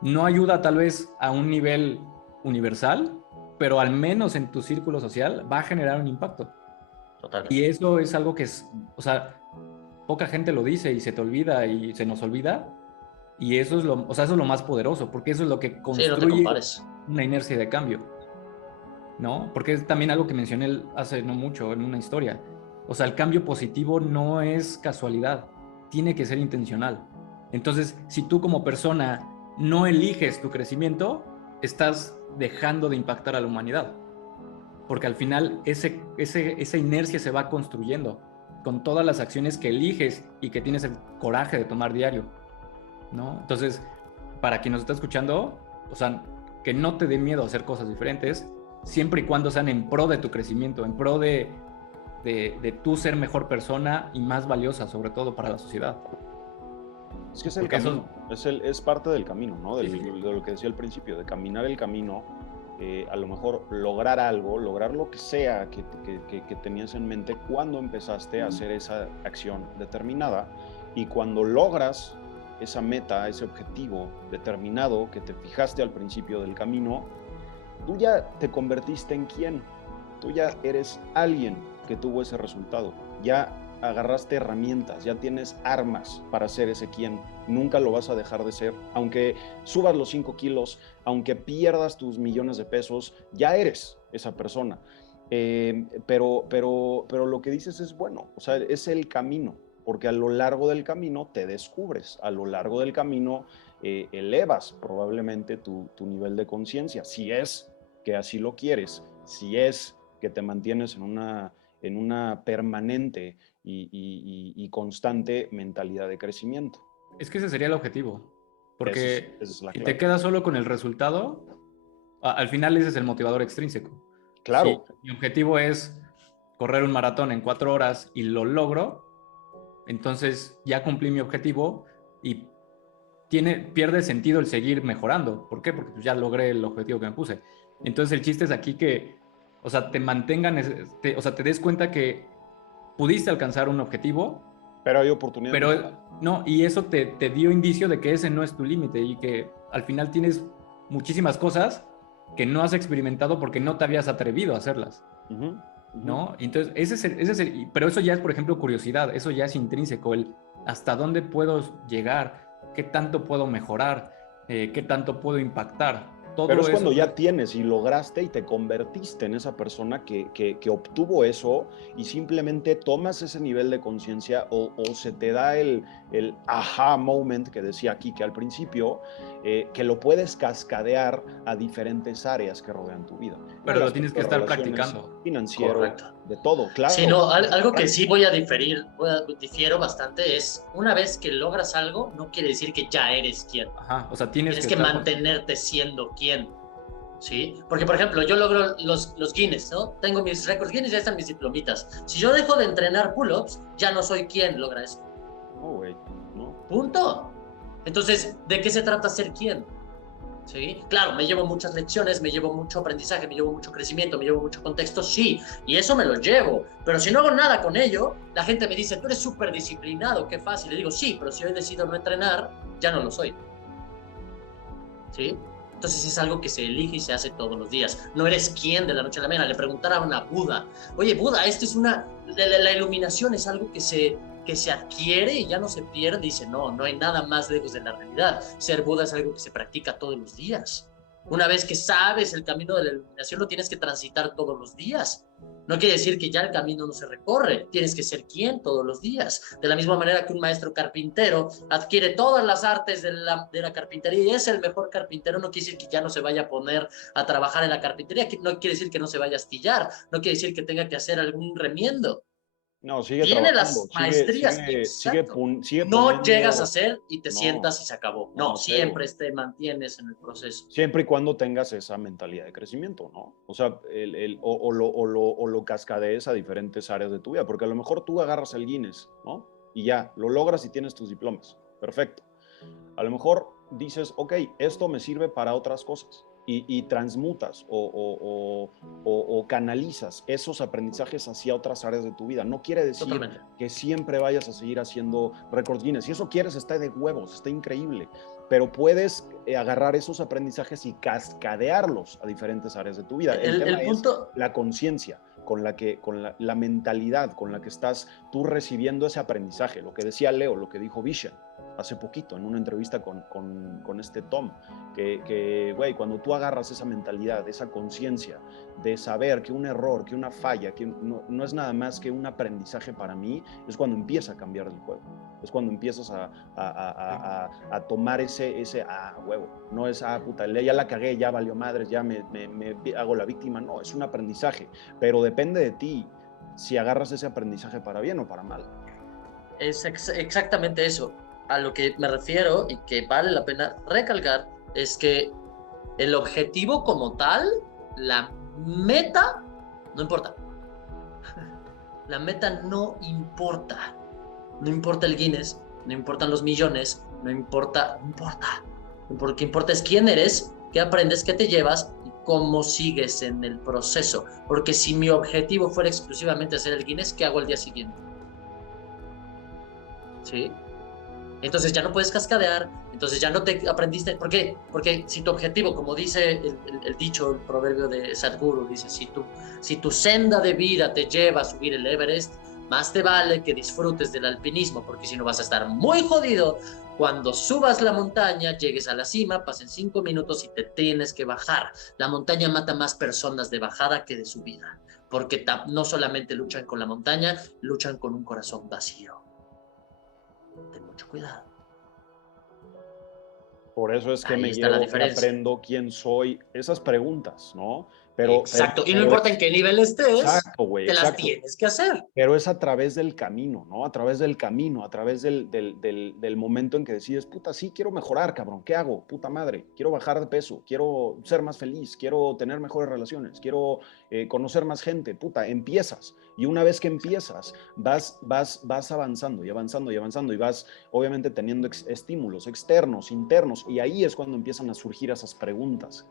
No ayuda tal vez a un nivel universal, pero al menos en tu círculo social va a generar un impacto. Totalmente. Y eso es algo que es, o sea, poca gente lo dice y se te olvida y se nos olvida. Y eso es lo, o sea, eso es lo más poderoso, porque eso es lo que Sí, no te construye compares. una inercia de cambio, ¿no? Porque es también algo que mencioné hace no mucho en una historia. O sea, el cambio positivo no es casualidad, tiene que ser intencional. Entonces, si tú como persona no eliges tu crecimiento, estás dejando de impactar a la humanidad. Porque al final esa inercia se va construyendo con todas las acciones que eliges y que tienes el coraje de tomar diario, ¿no? Entonces, para quien nos está escuchando, o sea, que no te dé miedo a hacer cosas diferentes, siempre y cuando sean en pro de tu crecimiento, en pro de tú ser mejor persona y más valiosa, sobre todo para la sociedad. Es que es el Porque camino, es parte del camino, ¿no? Sí, sí. De lo que decía al principio, de caminar el camino, a lo mejor lograr algo, lograr lo que sea que tenías en mente cuando empezaste a hacer esa acción determinada, y cuando logras esa meta, ese objetivo determinado que te fijaste al principio del camino, tú ya te convertiste en quién, tú ya eres alguien que tuvo ese resultado, ya agarraste herramientas, ya tienes armas para ser ese quien. Nunca lo vas a dejar de ser, aunque subas los 5 kilos, aunque pierdas tus millones de pesos, ya eres esa persona. Pero lo que dices es bueno, o sea, es el camino, porque a lo largo del camino te descubres, a lo largo del camino elevas probablemente tu nivel de conciencia, si es que así lo quieres, si es que te mantienes en una permanente y constante mentalidad de crecimiento. es que ese sería el objetivo. Porque Esa es la si clave. te quedas solo con el resultado, al final ese es el motivador extrínseco. Si Claro. mi objetivo es correr un maratón en 4 horas y lo logro, entonces ya cumplí mi objetivo y pierde sentido el seguir mejorando. ¿Por qué? Porque pues ya logré el objetivo que me puse. Entonces el chiste es aquí que, o sea, te mantengan, o sea, te des cuenta que pudiste alcanzar un objetivo, pero hay oportunidad. pero no, y eso te dio indicio de que ese no es tu límite y que al final tienes muchísimas cosas que no has experimentado porque no te habías atrevido a hacerlas. ¿No? Entonces, pero eso ya es, por ejemplo, curiosidad, eso ya es intrínseco, el hasta dónde puedo llegar, qué tanto puedo mejorar, qué tanto puedo impactar. Todo pero es eso, cuando ya tienes y lograste y te convertiste en esa persona que obtuvo eso, y simplemente tomas ese nivel de conciencia o se te da el aha moment que decía aquí que al principio, que lo puedes cascadear a diferentes áreas que rodean tu vida. pero lo tienes que estar practicando. Financiero, correcto. De todo, claro. Sí, no, algo que sí voy a difiero bastante es, una vez que logras algo, no quiere decir que ya eres quien. Ajá, o sea, tienes que mantenerte siendo quien. ¿Sí? Porque, por ejemplo, yo logro los Guinness, ¿no? Tengo mis récords Guinness, ya están mis diplomitas. Si yo dejo de entrenar pull-ups, ya no soy quien logra eso. No, güey, no. Punto. Entonces, ¿de qué se trata ser quién? ¿Sí? Claro, me llevo muchas lecciones, me llevo mucho aprendizaje, me llevo mucho crecimiento, me llevo mucho contexto, sí, y eso me lo llevo, pero si no hago nada con ello, la gente me dice, tú eres súper disciplinado, qué fácil, le digo, sí, pero si hoy decido no entrenar, ya no lo soy. ¿Sí? Entonces es algo que se elige y se hace todos los días. No eres quien de la noche a la mañana. Le preguntaron a Buda, oye, Buda, esto es la iluminación es algo que se adquiere y ya no se pierde. Dice, no hay nada más lejos de la realidad. Ser Buda es algo que se practica todos los días. Una vez que sabes el camino de la iluminación, lo tienes que transitar todos los días. No quiere decir que ya el camino no se recorre, tienes que ser quien todos los días. De la misma manera que un maestro carpintero adquiere todas las artes de la carpintería y es el mejor carpintero, no quiere decir que ya no se vaya a poner a trabajar en la carpintería, no quiere decir que no se vaya a astillar, no quiere decir que tenga que hacer algún remiendo. No, sigue Tiene trabajando, las maestrías, exacto. sigue No poniendo... llegas a hacer y te No, sientas y se acabó. No, cero. siempre te mantienes en el proceso. Siempre y cuando tengas esa mentalidad de crecimiento, ¿no? O sea, o lo cascadees a diferentes áreas de tu vida, porque a lo mejor tú agarras el Guinness, ¿no? Y ya, lo logras y tienes tus diplomas. Perfecto. A lo mejor dices, ok, esto me sirve para otras cosas y transmutas o canalizas esos aprendizajes hacia otras áreas de tu vida. No quiere decir Totalmente. que siempre vayas a seguir haciendo récords Guinness. Si eso quieres, está de huevos, está increíble. Pero puedes agarrar esos aprendizajes y cascadearlos a diferentes áreas de tu vida. El tema es punto... la conciencia con la mentalidad con la que estás tú recibiendo ese aprendizaje. Lo que decía Leo, lo que dijo Vision hace poquito en una entrevista con este Tom, que güey, cuando tú agarras esa mentalidad, esa conciencia de saber que un error, que una falla, que no es nada más que un aprendizaje para mí, es cuando empieza a cambiar el juego. Es cuando empiezas a tomar ese huevo. No es, puta, ya la cagué, ya valió madres, ya me hago la víctima. No, es un aprendizaje. Pero depende de ti si agarras ese aprendizaje para bien o para mal. Es exactamente eso. A lo que me refiero y que vale la pena recalcar es que el objetivo como tal, la meta, no importa. La meta no importa. No importa el Guinness, no importan los millones, no importa. Lo que importa es quién eres, qué aprendes, qué te llevas y cómo sigues en el proceso. Porque si mi objetivo fuera exclusivamente hacer el Guinness, ¿qué hago el día siguiente? ¿Sí? Entonces ya no puedes cascadear, entonces ya no te aprendiste. ¿Por qué? Porque si tu objetivo, como dice el dicho, el proverbio de Sadhguru, dice, si tu senda de vida te lleva a subir el Everest, más te vale que disfrutes del alpinismo, porque si no vas a estar muy jodido cuando subas la montaña, llegues a la cima, pasen 5 minutos y te tienes que bajar. La montaña mata más personas de bajada que de subida, porque no solamente luchan con la montaña, luchan con un corazón vacío. Ten mucho cuidado. Por eso es que Ahí me está la llevo, que diferencia. aprendo quién soy, esas preguntas, ¿no? Exacto, y no importa en qué nivel estés, exacto, güey, te las exacto. tienes que hacer. Pero es a través del camino, ¿no? A través del camino, a través del momento en que decides, puta, sí, quiero mejorar, cabrón, ¿qué hago? Puta madre, quiero bajar de peso, quiero ser más feliz, quiero tener mejores relaciones, quiero conocer más gente, puta, empiezas. Y una vez que empiezas, vas avanzando y avanzando y avanzando y vas, obviamente, teniendo estímulos externos, internos, y ahí es cuando empiezan a surgir esas preguntas.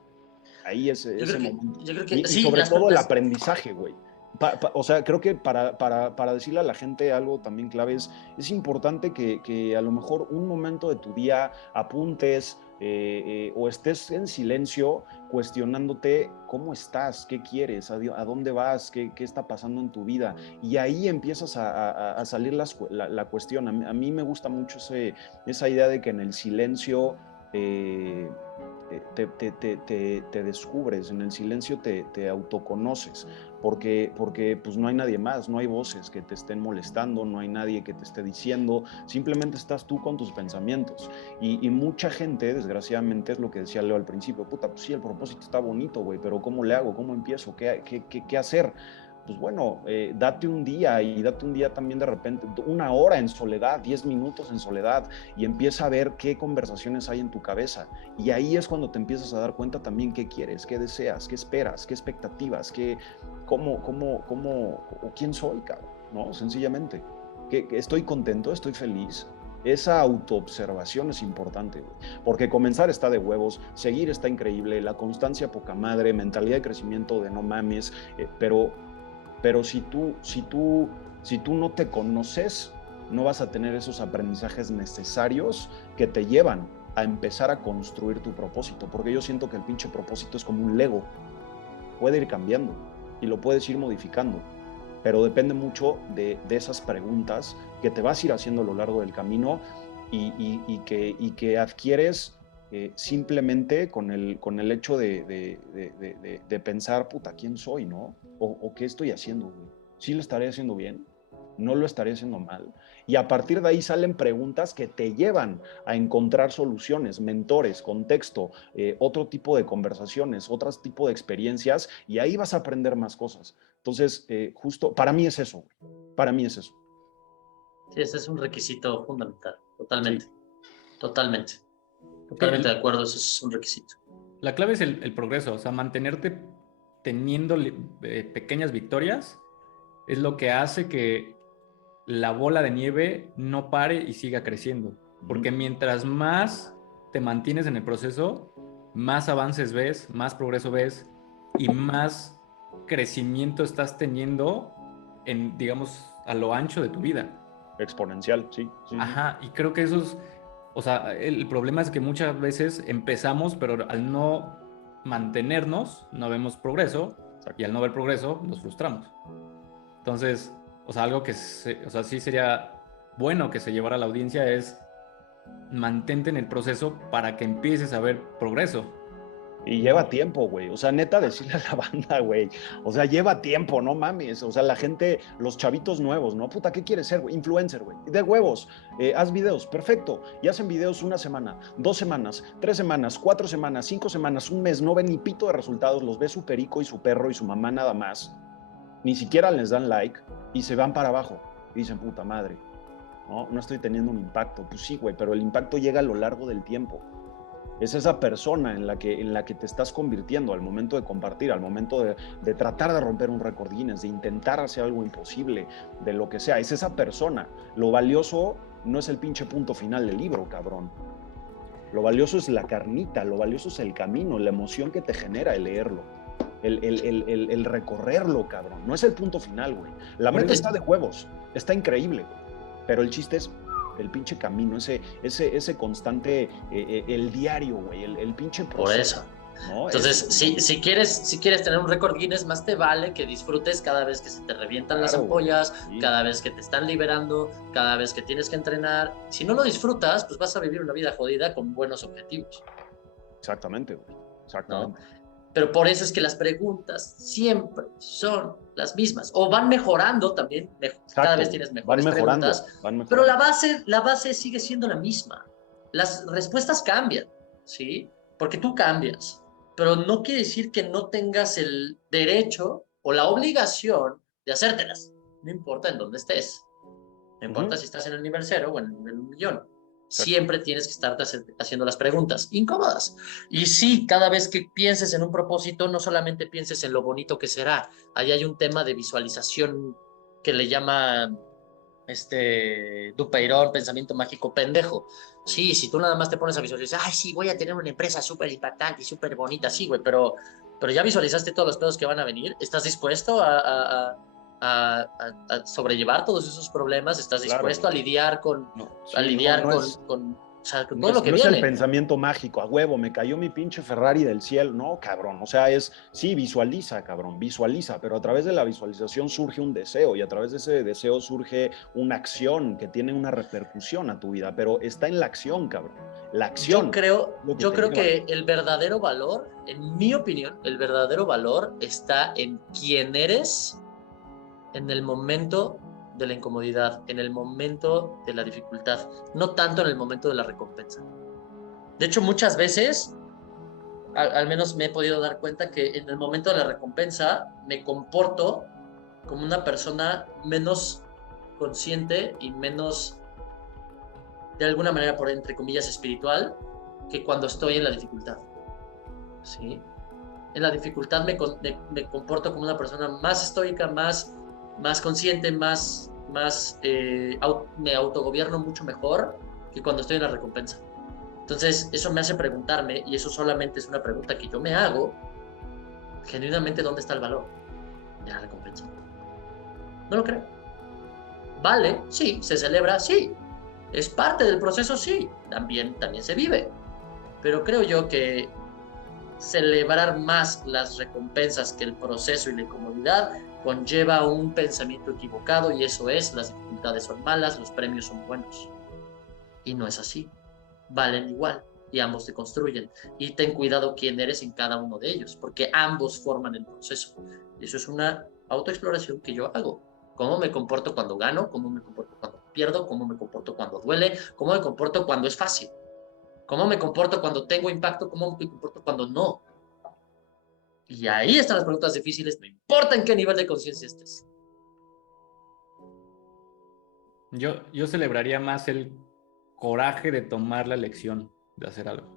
Ahí es ese momento. Yo creo que Y sí, sobre todo el aprendizaje, güey. O sea, creo que para decirle a la gente algo también clave es importante que a lo mejor un momento de tu día apuntes o estés en silencio cuestionándote cómo estás, qué quieres, a dónde vas, qué está pasando en tu vida. Y ahí empiezas a salir la cuestión. A mí me gusta mucho esa idea de que en el silencio... te descubres, en el silencio te autoconoces, porque pues no hay nadie más, no hay voces que te estén molestando, no hay nadie que te esté diciendo, simplemente estás tú con tus pensamientos. Y mucha gente, desgraciadamente, es lo que decía Leo al principio, puta, pues sí, el propósito está bonito, güey, pero ¿cómo le hago? ¿Cómo empiezo? ¿Qué hacer? Pues bueno, date un día y date un día también de repente, 1 hora en soledad, 10 minutos en soledad y empieza a ver qué conversaciones hay en tu cabeza. Y ahí es cuando te empiezas a dar cuenta también qué quieres, qué deseas, qué esperas, qué expectativas, quién soy, cabrón, ¿no? Sencillamente, que estoy contento, estoy feliz. Esa autoobservación es importante, güey, porque comenzar está de huevos, seguir está increíble, la constancia poca madre, mentalidad de crecimiento de no mames, pero si tú no te conoces, no vas a tener esos aprendizajes necesarios que te llevan a empezar a construir tu propósito, porque yo siento que el pinche propósito es como un Lego, puede ir cambiando y lo puedes ir modificando, pero depende mucho de esas preguntas que te vas a ir haciendo a lo largo del camino y que adquieres simplemente con el hecho de pensar, puta, ¿quién soy, no? O ¿qué estoy haciendo, güey? ¿Sí lo estaré haciendo bien? ¿No lo estaré haciendo mal? Y a partir de ahí salen preguntas que te llevan a encontrar soluciones, mentores, contexto, otro tipo de conversaciones, otro tipo de experiencias, y ahí vas a aprender más cosas. Entonces, justo, para mí es eso. Para mí es eso. Sí, ese es un requisito fundamental, totalmente. Sí. Totalmente de acuerdo, eso es un requisito. La clave es el progreso, o sea, mantenerte teniendo pequeñas victorias es lo que hace que la bola de nieve no pare y siga creciendo. Porque mientras más te mantienes en el proceso, más avances ves, más progreso ves y más crecimiento estás teniendo en, digamos, a lo ancho de tu vida. Exponencial, sí. Ajá, y creo que eso es, o sea, el problema es que muchas veces empezamos, pero al no mantenernos, no vemos progreso, y al no ver progreso, nos frustramos. Entonces, o sea, algo que o sea, sí sería bueno que se llevara a la audiencia es mantente en el proceso para que empieces a ver progreso. Y lleva tiempo, güey. O sea, neta, decirle a la banda, güey. O sea, lleva tiempo, no mames. O sea, la gente, los chavitos nuevos, ¿no? Puta, ¿qué quieres ser, güey? Influencer, güey. De huevos. Haz videos, perfecto. Y hacen videos una semana, 2 semanas, 3 semanas, 4 semanas, 5 semanas, un mes. No ven ni pito de resultados. Los ve su perico y su perro y su mamá nada más. Ni siquiera les dan like y se van para abajo. Y dicen, puta madre. No estoy teniendo un impacto. Pues sí, güey, pero el impacto llega a lo largo del tiempo. Es esa persona en la que te estás convirtiendo al momento de compartir, al momento de tratar de romper un récord Guinness, de intentar hacer algo imposible, de lo que sea. Es esa persona. Lo valioso no es el pinche punto final del libro, cabrón. Lo valioso es la carnita, lo valioso es el camino, la emoción que te genera el leerlo, el recorrerlo, cabrón. No es el punto final, güey. La meta está de huevos, está increíble, güey. Pero el chiste es el pinche camino, ese constante, el diario, güey, el pinche proceso. Por eso. ¿No? Entonces, si quieres tener un récord Guinness, más te vale que disfrutes cada vez que se te revientan las ampollas, sí. Cada vez que te están liberando, cada vez que tienes que entrenar. Si no lo disfrutas, pues vas a vivir una vida jodida con buenos objetivos. Exactamente, güey. Exactamente. ¿No? Pero por eso es que las preguntas siempre son las mismas. O van mejorando también. Cada vez tienes mejores preguntas. Pero la base sigue siendo la misma. Las respuestas cambian, ¿sí? Porque tú cambias. Pero no quiere decir que no tengas el derecho o la obligación de hacértelas. No importa en dónde estés. No importa si estás en el nivel 0 o en el nivel 1,000,000. Siempre tienes que estarte haciendo las preguntas incómodas. Y sí, cada vez que pienses en un propósito, no solamente pienses en lo bonito que será. Ahí hay un tema de visualización que le llama Dupeirón, pensamiento mágico pendejo. Sí, si tú nada más te pones a visualizar, ay, sí, voy a tener una empresa súper impactante y súper bonita, sí, güey, pero ya visualizaste todos los pedos que van a venir. ¿Estás dispuesto a sobrellevar todos esos problemas? ¿Estás dispuesto a lidiar con todo lo que viene? No es el pensamiento mágico, a huevo, me cayó mi pinche Ferrari del cielo. No, cabrón, o sea, sí, visualiza, cabrón, visualiza, pero a través de la visualización surge un deseo y a través de ese deseo surge una acción que tiene una repercusión a tu vida, pero está en la acción, cabrón. La acción. Yo creo que el verdadero valor, en mi opinión, el verdadero valor está en quién eres en el momento de la incomodidad, en el momento de la dificultad, no tanto en el momento de la recompensa. De hecho, muchas veces, al menos me he podido dar cuenta que en el momento de la recompensa me comporto como una persona menos consciente y menos, de alguna manera, por entre comillas, espiritual, que cuando estoy en la dificultad. ¿Sí? En la dificultad me comporto como una persona más estoica, más consciente, me autogobierno mucho mejor que cuando estoy en la recompensa. Entonces, eso me hace preguntarme, y eso solamente es una pregunta que yo me hago, genuinamente, ¿dónde está el valor de la recompensa? No lo creo. ¿Vale? Sí. ¿Se celebra? Sí. ¿Es parte del proceso? Sí. También se vive. Pero creo yo que celebrar más las recompensas que el proceso y la incomodidad conlleva un pensamiento equivocado, y eso es: las dificultades son malas, los premios son buenos. Y no es así. Valen igual y ambos te construyen. Y ten cuidado quién eres en cada uno de ellos, porque ambos forman el proceso. Y eso es una autoexploración que yo hago. ¿Cómo me comporto cuando gano? ¿Cómo me comporto cuando pierdo? ¿Cómo me comporto cuando duele? ¿Cómo me comporto cuando es fácil? ¿Cómo me comporto cuando tengo impacto? ¿Cómo me comporto cuando no? Y ahí están las preguntas difíciles, no importa en qué nivel de conciencia estés. Yo celebraría más el coraje de tomar la elección de hacer algo.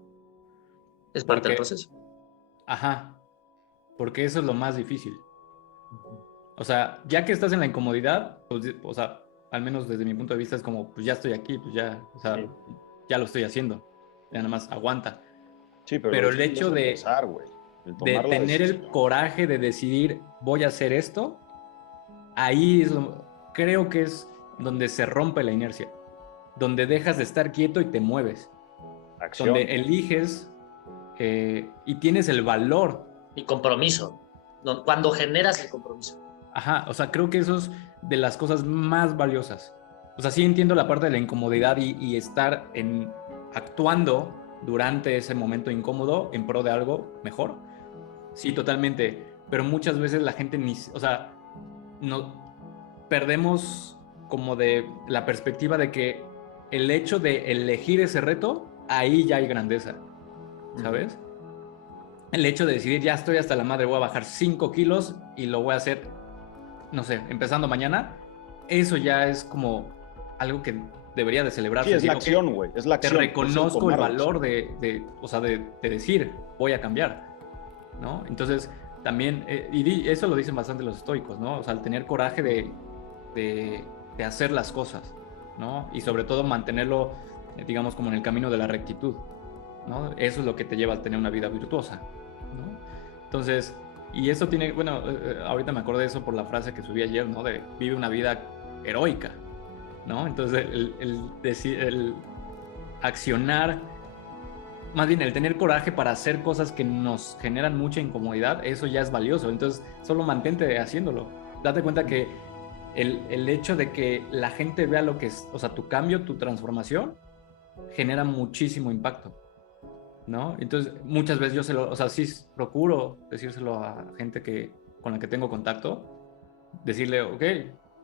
Es parte del proceso. Ajá, porque eso es lo más difícil. O sea, ya que estás en la incomodidad, pues, o sea, al menos desde mi punto de vista es como, pues ya estoy aquí, pues ya, o sea, Sí. ya lo estoy haciendo. Ya nada más aguanta. Sí, Pero el difícil hecho es de, empezar, güey. El de tomar la tener el decisión. coraje de decidir, voy a hacer esto, ahí es creo que es donde se rompe la inercia, donde dejas de estar quieto y te mueves, donde Acción. eliges y tienes el valor. Y compromiso. Cuando generas el compromiso. Ajá, o sea, creo que eso es de las cosas más valiosas. O sea, sí entiendo la parte de la incomodidad y estar actuando durante ese momento incómodo en pro de algo mejor. Sí, totalmente. Pero muchas veces la gente o sea, no perdemos como de la perspectiva de que el hecho de elegir ese reto, ahí ya hay grandeza, ¿sabes? El hecho de decidir, ya estoy hasta la madre, voy a bajar 5 kilos y lo voy a hacer, no sé, empezando mañana, eso ya es como algo que debería de celebrarse. Sí, es decir, la okay, acción, güey. Es la te acción. reconozco el valor o sea, de decir, voy a cambiar, ¿no? Entonces, también, eso lo dicen bastante los estoicos, ¿no? O sea, el tener coraje de hacer las cosas, ¿no? Y sobre todo mantenerlo, digamos, como en el camino de la rectitud, ¿no? Eso es lo que te lleva a tener una vida virtuosa, ¿no? Entonces, y eso tiene, bueno, ahorita me acordé de eso por la frase que subí ayer, ¿no? De vive una vida heroica, ¿no? Entonces, el accionar, más bien el tener coraje para hacer cosas que nos generan mucha incomodidad, eso ya es valioso. Entonces, solo mantente haciéndolo. Date cuenta que el hecho de que la gente vea lo que es, o sea, tu cambio, tu transformación, genera muchísimo impacto, ¿no? Entonces, muchas veces o sea, sí procuro decírselo a gente con la que tengo contacto, decirle, ok,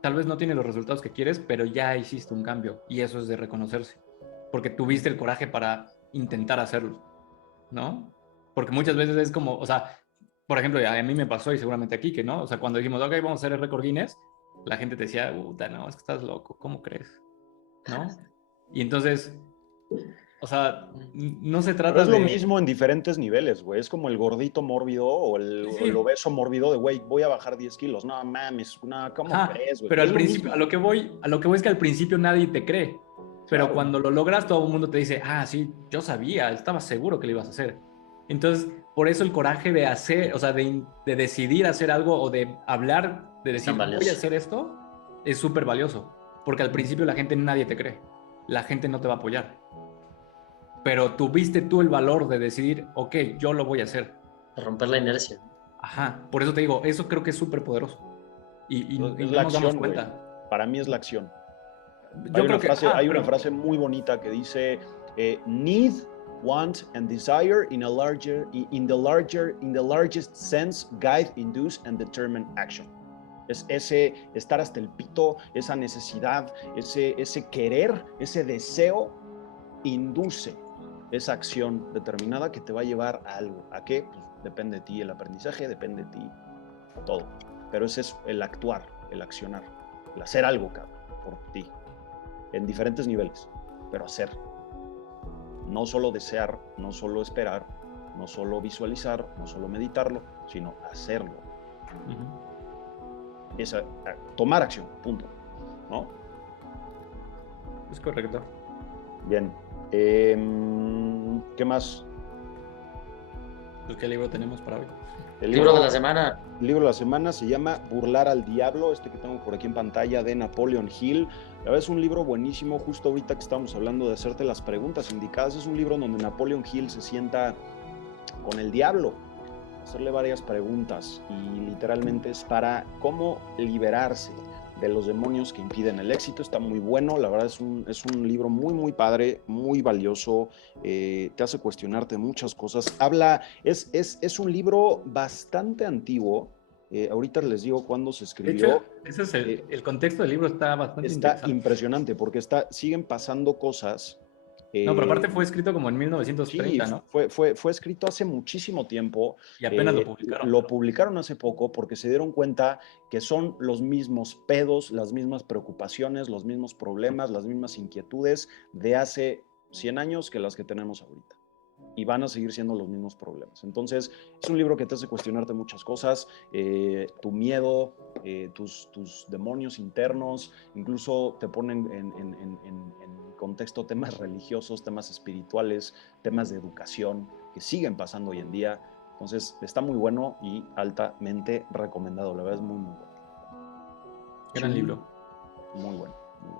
tal vez no tienes los resultados que quieres, pero ya hiciste un cambio y eso es de reconocerse, porque tuviste el coraje para intentar hacerlo, ¿no? Porque muchas veces es como, o sea, por ejemplo, a mí me pasó y seguramente aquí que, ¿no? O sea, cuando dijimos, ok, vamos a hacer el récord Guinness, la gente te decía, puta, no, es que estás loco, ¿cómo crees? ¿No? Y entonces, o sea, no se Pero trata es lo de... mismo en diferentes niveles, güey. Es como el gordito mórbido o Sí, el sí. obeso mórbido de, güey, voy a bajar 10 kilos. No mames, no, ¿cómo Ajá, crees, güey? pero Es al lo principio, mismo. a lo que voy es que al principio nadie te cree, pero Claro. cuando lo logras todo el mundo te dice, ah, sí, yo sabía, estaba seguro que lo ibas a hacer. Entonces, por eso el coraje de hacer, o sea, de decidir hacer algo o de hablar, de Es tan decir, voy a valioso. hacer esto, es súper valioso, porque al principio la gente nadie te cree, la gente no te va a apoyar, pero tuviste tú el valor de decidir, ok, yo lo voy a hacer. Romper la inercia. Ajá, por eso te digo, eso creo que es súper poderoso y Es no la nos damos acción, güey. cuenta. Para mí es la acción. Yo creo que, Hay una pero frase muy bonita que dice, need, want and desire in the largest sense guide, induce and determine action. Es ese estar hasta el pito, esa necesidad, ese querer, ese deseo induce esa acción determinada que te va a llevar a algo. ¿A qué? Pues depende de ti el aprendizaje, depende de ti todo. Pero ese es el actuar, el accionar, el hacer algo, cabrón, por ti, en diferentes niveles, pero hacer. No solo desear, no solo esperar, no solo visualizar, no solo meditarlo, sino hacerlo. Esa, tomar acción, punto, ¿no? es correcto. Bien. ¿Qué más? Pues, ¿qué libro tenemos para hoy? El Libro de la semana. El libro de la semana se llama Burlar al Diablo, este que tengo por aquí en pantalla, de Napoleon Hill. La verdad es un libro buenísimo, justo ahorita que estamos hablando de hacerte las preguntas indicadas. Es un libro donde Napoleon Hill se sienta con el diablo, hacerle varias preguntas y literalmente es para cómo liberarse de los demonios que impiden el éxito. Está muy bueno, la verdad es un libro muy, muy padre, muy valioso, te hace cuestionarte muchas cosas. Es un libro bastante antiguo, ahorita les digo cuándo se De escribió. hecho, ese es el contexto del libro está bastante Está interesante. impresionante porque siguen pasando cosas No, pero aparte fue escrito como en 1930, Sí, ¿no? fue escrito hace muchísimo tiempo. Y apenas lo publicaron. Lo publicaron hace poco porque se dieron cuenta que son los mismos pedos, las mismas preocupaciones, los mismos problemas, las mismas inquietudes de hace 100 años que las que tenemos ahorita. Y van a seguir siendo los mismos problemas. Entonces, es un libro que te hace cuestionarte muchas cosas, tu miedo, tus demonios internos, incluso te ponen en contexto temas religiosos, temas espirituales, temas de educación que siguen pasando hoy en día. Entonces, está muy bueno y altamente recomendado. La verdad es muy, muy bueno. Gran libro. Muy bueno, muy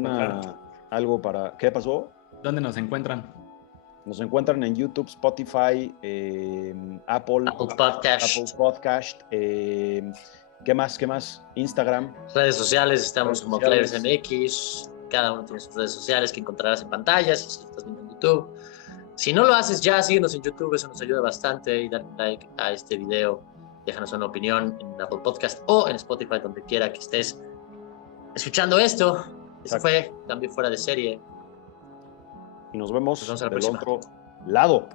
bueno. ¿Algo para... ¿Qué pasó? ¿Dónde nos encuentran? Nos encuentran en YouTube, Spotify, Apple Podcast. ¿Qué más? Instagram. Redes sociales, estamos como Flyers MX. Cada uno tiene sus redes sociales que encontrarás en pantalla si estás viendo en YouTube. Si no lo haces ya, síguenos en YouTube, eso nos ayuda bastante. Y dale like a este video. Déjanos una opinión en Apple Podcast o en Spotify, donde quiera que estés escuchando esto. Eso fue Cambio Fuera de Serie. Y nos vemos del otro lado.